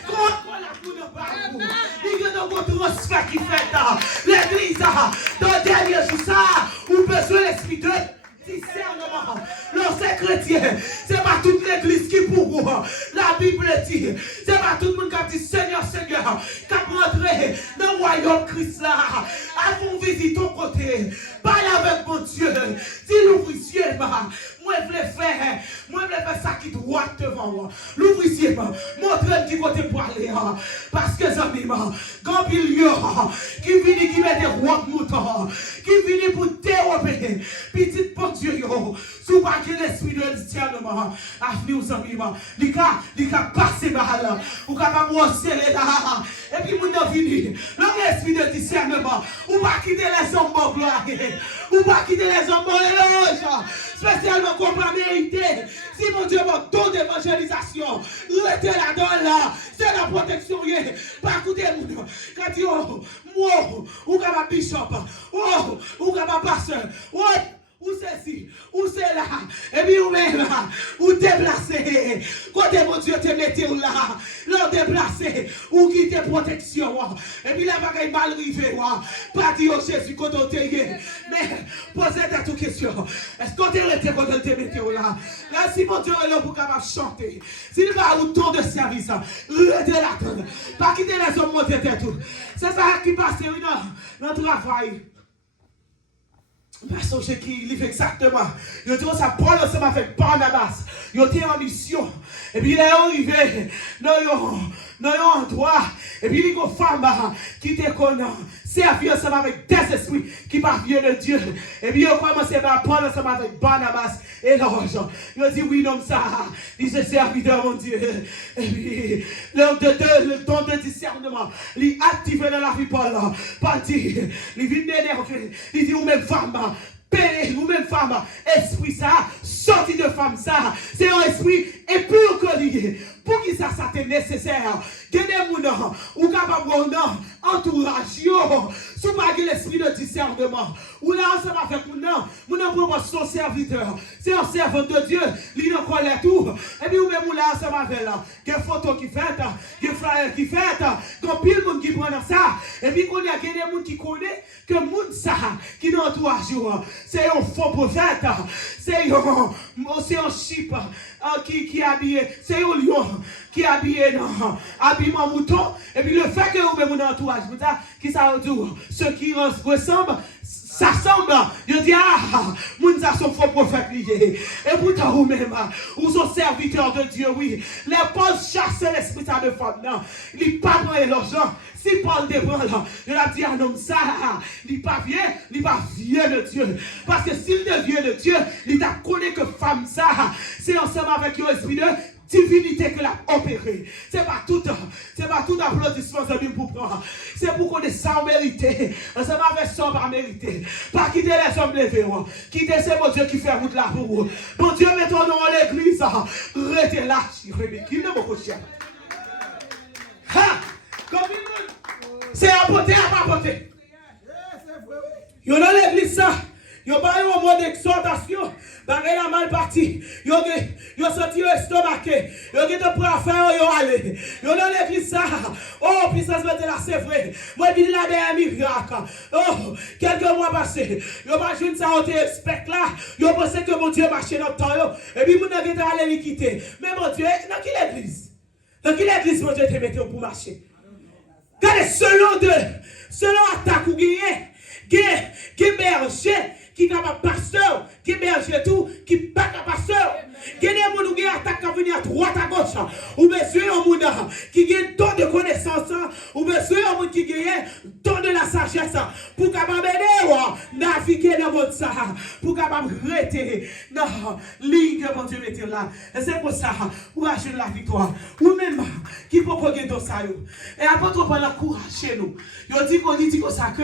Comment la pour ne pas vous? Il y a un transfert qui fait l'église. Dans le dernier jour, ça, on besoin l'esprit de discernement. L'ancien chrétien, c'est pas toute l'église qui pour vous. La Bible dit, c'est pas tout le monde qui dit Seigneur, Seigneur, qui a rentré dans le royaume Christ là. Avant visite ton côté, parle avec mon Dieu. Dis l'ouvrier, moi je voulais faire ça qui doit devant moi. L'ouvrier, montre qui côté pour aller. Parce que ça quand il y a qui vient qui met des rois de moutons, qui vient pour dérober, petite pour Dieu, sous pas que l'esprit de discernement a venu aux amis, il a passé par là, ou capable de serrer là, et puis vous avez venu, l'esprit de discernement, ou pas quitter les hommes pour gloire, ou pas quitter les hommes pour l'éloge, spécialement comme la vérité. Si mon Dieu m'a donné d'évangélisation, restez là-dedans là, c'est la protection, pas écouter mon quand il moi, ou capable bishop, ou capable pasteur, ou ceci, ou c'est là, et puis ou même là, ou déplacé, côté mon Dieu te mettez là, l'on déplacé, ou quitter protection, et puis là, bagaille mal arrivé, pas dire Jésus quand on te mais posez-toi toute question, est-ce qu'on te resté quand on te mettez là? Là, si mon Dieu est là pour capable chanter, s'il va au temps de service, restez là, pas quitter les hommes monter tout. C'est ça qui passe dans le travail. Parce que qui fait exactement. Il dit ça Paul ensemble avec Barnabas. Il était en mission. Et puis il est arrivé dans un endroit. Et puis il y a une femme qui était servi ensemble avec des esprits qui parviennent de Dieu. Et puis il a commencé par Paul ensemble avec Barnabas et l'argent. Il a dit oui, non, ça. Il se serviteur, mon Dieu. Et puis le don de discernement. Il a activé dans la vie Paul. Pas dire. Il vient d'énerver. Il dit ou même femme. péné, ou même femme, esprit ça, sorti de femme ça, c'est un esprit épur que lié. Pour qui ça c'est nécessaire? Que des gens ou capable de entourage, sous pas l'esprit de discernement, ou là ensemble avec nous propose son serviteur, c'est un servant de Dieu, il ne connaît tout, et puis ou même là ensemble avec là, des photos qui fait, des flyers qui fait, quand pile de monde qui prend ça, et puis qu'on a des gens qui connaissent que monde ça, qui dans entourage, c'est un faux prophète, c'est un chip qui habillé, c'est un lion qui habillé dans habillement mouton, et puis le fait que vous avez mon entourage, qui ça veut dire, ceux qui ressemblent, ça semble, je dis, moun ça sont faux prophètes liés. Et pourtant, vous-même, vous sont serviteurs de Dieu, oui. Les Paul chassent l'esprit de femme, non. Il pas prendre l'argent. Si Paul dépend là, il a dit à un homme ça, il pas vieux de Dieu. Parce que s'il devient de Dieu, il t'a connu que femme ça, c'est ensemble avec l'esprit de divinité que l'a opéré. C'est pas tout applaudissement pour prendre. C'est pour qu'on ait ça mérité. Ensemble avec ça pas mérité. Pas quitter les hommes levés. Quitter c'est mon Dieu qui fait route là pour vous. Mon Dieu, mettons nous en l'église. Restez là. Qui ne me coche. C'est apporté à pas apporter. Yo dans l'église ça. Yo pas eu un mot d'exhortation, bagay la mal parti. Yo senti estomaqué. Yo qui te prend faire yo aller. Yo dans l'église ça. Oh, puissance de là c'est vrai. Moi dis la dernière miracle. Oh, quelques mois passés. Yo pas joindre ça on te expect là. Yo pensé que mon Dieu marchait dans temps yo. Et puis mon qui t'a aller le quitter. Mais mon Dieu, dans quelle église? Dans quelle église mon Dieu te mettait pour marcher? Regardez selon attaque ou qui berger qui est capable pasteur, qui berger tout, qui pas capable pasteur. Qui est des gens qui attaquent à venir à droite à gauche. Ou besoin un monde qui gagne tant de connaissances, ou besoin un monde qui gagne tant de la sagesse pour capable naviguer dans votre ça, pour capable rester dans ligne que mon Dieu mette là. Et c'est pour ça ou acheter la victoire. Ou même qui peut gagner dans ça. Et après tout pendant courage chez nous. Il dit qu'on dit comme ça que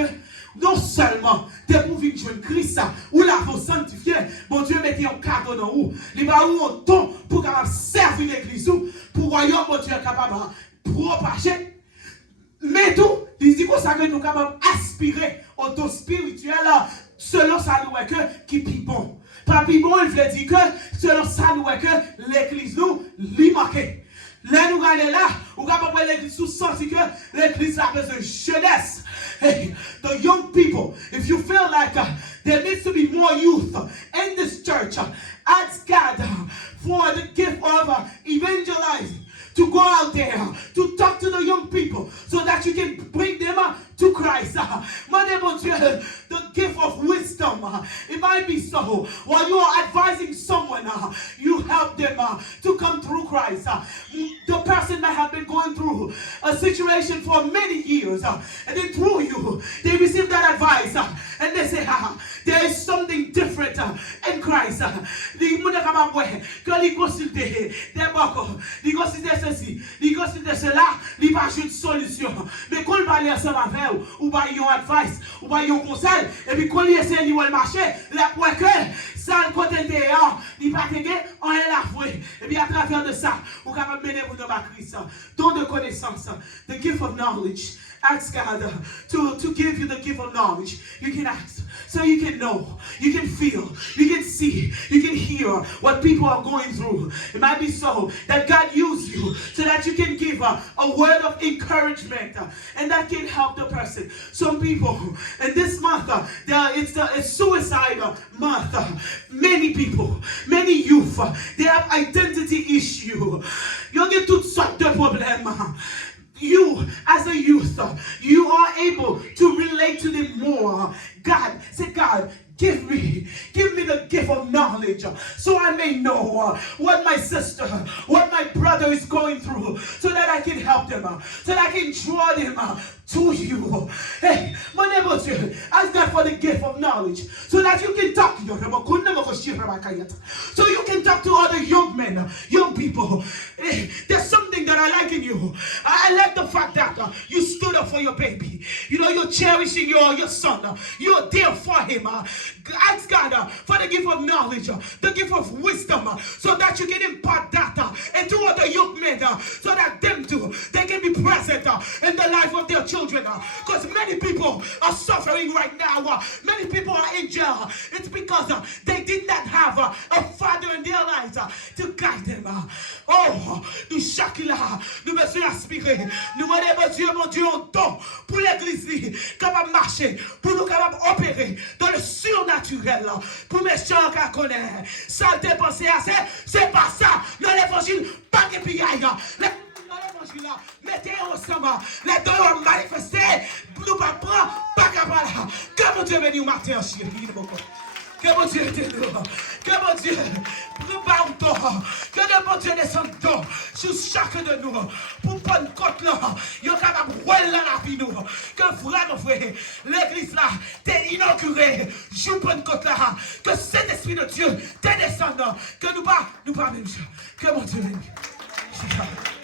non seulement t'es pour vivre jouer Christ ou la vous sanctifier, bon Dieu mettez un cadeau dans vous. Il va où un ton pour capable servir l'église pour royaume mon Dieu capable propager. Mais tout, il dit qu'on que nous capables aspirer au don spirituel selon ça nous est que qui est bon. Pas plus bon, il veut dire que selon ça nous est que l'église nous lui manque. Là, nous allons là, ou capable l'église sous senti que l'église a besoin de jeunesse. Hey, the young people, if you feel like there needs to be more youth in this church, ask God for the gift of evangelizing, to go out there, to talk to the young people, so that you can bring them to Christ. Mon Dieu, the gift of wisdom, it might be so. While you are advising someone, you help them to come through Christ. The person might have been going through a situation for many years, and then through you, they receive that advice, and they say, there is something different in Christ. Ils ne savent pas que les consulter des bocaux, les consulter ceci, les consulter cela, ils pas une solution. Mais quand ils parlent ensemble avec ou pas yon advice, ou pas yon conseil, et puis quand ils essaient de marcher, la point que ça le côté dehors, ils pas gagner, on est là foué. Et puis à travers de ça, on capable mener vous dans ma Christ, don de connaissance, the gift of knowledge. Ask God to give you the gift of knowledge. You can ask. So you can know, you can feel, you can see, you can hear what people are going through. It might be so that God used you so that you can give a word of encouragement and that can help the person. Some people, in this month, it's suicide month. Many people, many youth, they have identity issue. You get toutes sortes de problèmes. You, as a youth, you are able to relate to them more. God, say, God, give me the gift of knowledge so I may know what my sister, what my brother is going through, so that I can help them, so that I can draw them to you. Hey, mon Dieu, ask God for the gift of knowledge so that you can talk to them. So you can talk to other young men, young people. Hey, there's something that I like in you. I like the fact that you stood up for your baby. You know, you're cherishing your son. You're there for him. Ask God for the gift of knowledge, the gift of wisdom, so that you can impart that into other young men, so that them too, they can be present in the life of their children. Because many people are suffering right now. Many people are in jail. It's because they did not have a father in their lives to guide them. Oh, nous chaque là, nous besoin aspirer. Nous demandons Dieu, mon Dieu, un don pour l'église capable de marcher, pour nous capable d'opérer dans le surnaturel, pour mes gens qui connaissent. Ça te pensé à c'est pas ça. Dans l'évangile, pas de pillaille. L'évangile là, mettez ensemble. Les deux ont manifesté. Nous pas prendre, pas capable. Que mon Dieu bénisse matin, chérie. Que mon Dieu t'aide. Que mon Dieu prépare toi. Que le bon Dieu descende sur chacun de nous. Pour prendre compte là. Il est capable de rouler la vie nous. Que vraiment frère, l'église là, t'es inaugurée. Je prends compte là. Que cet esprit de Dieu te descende. Que nous pas même. Que mon Dieu bénisse.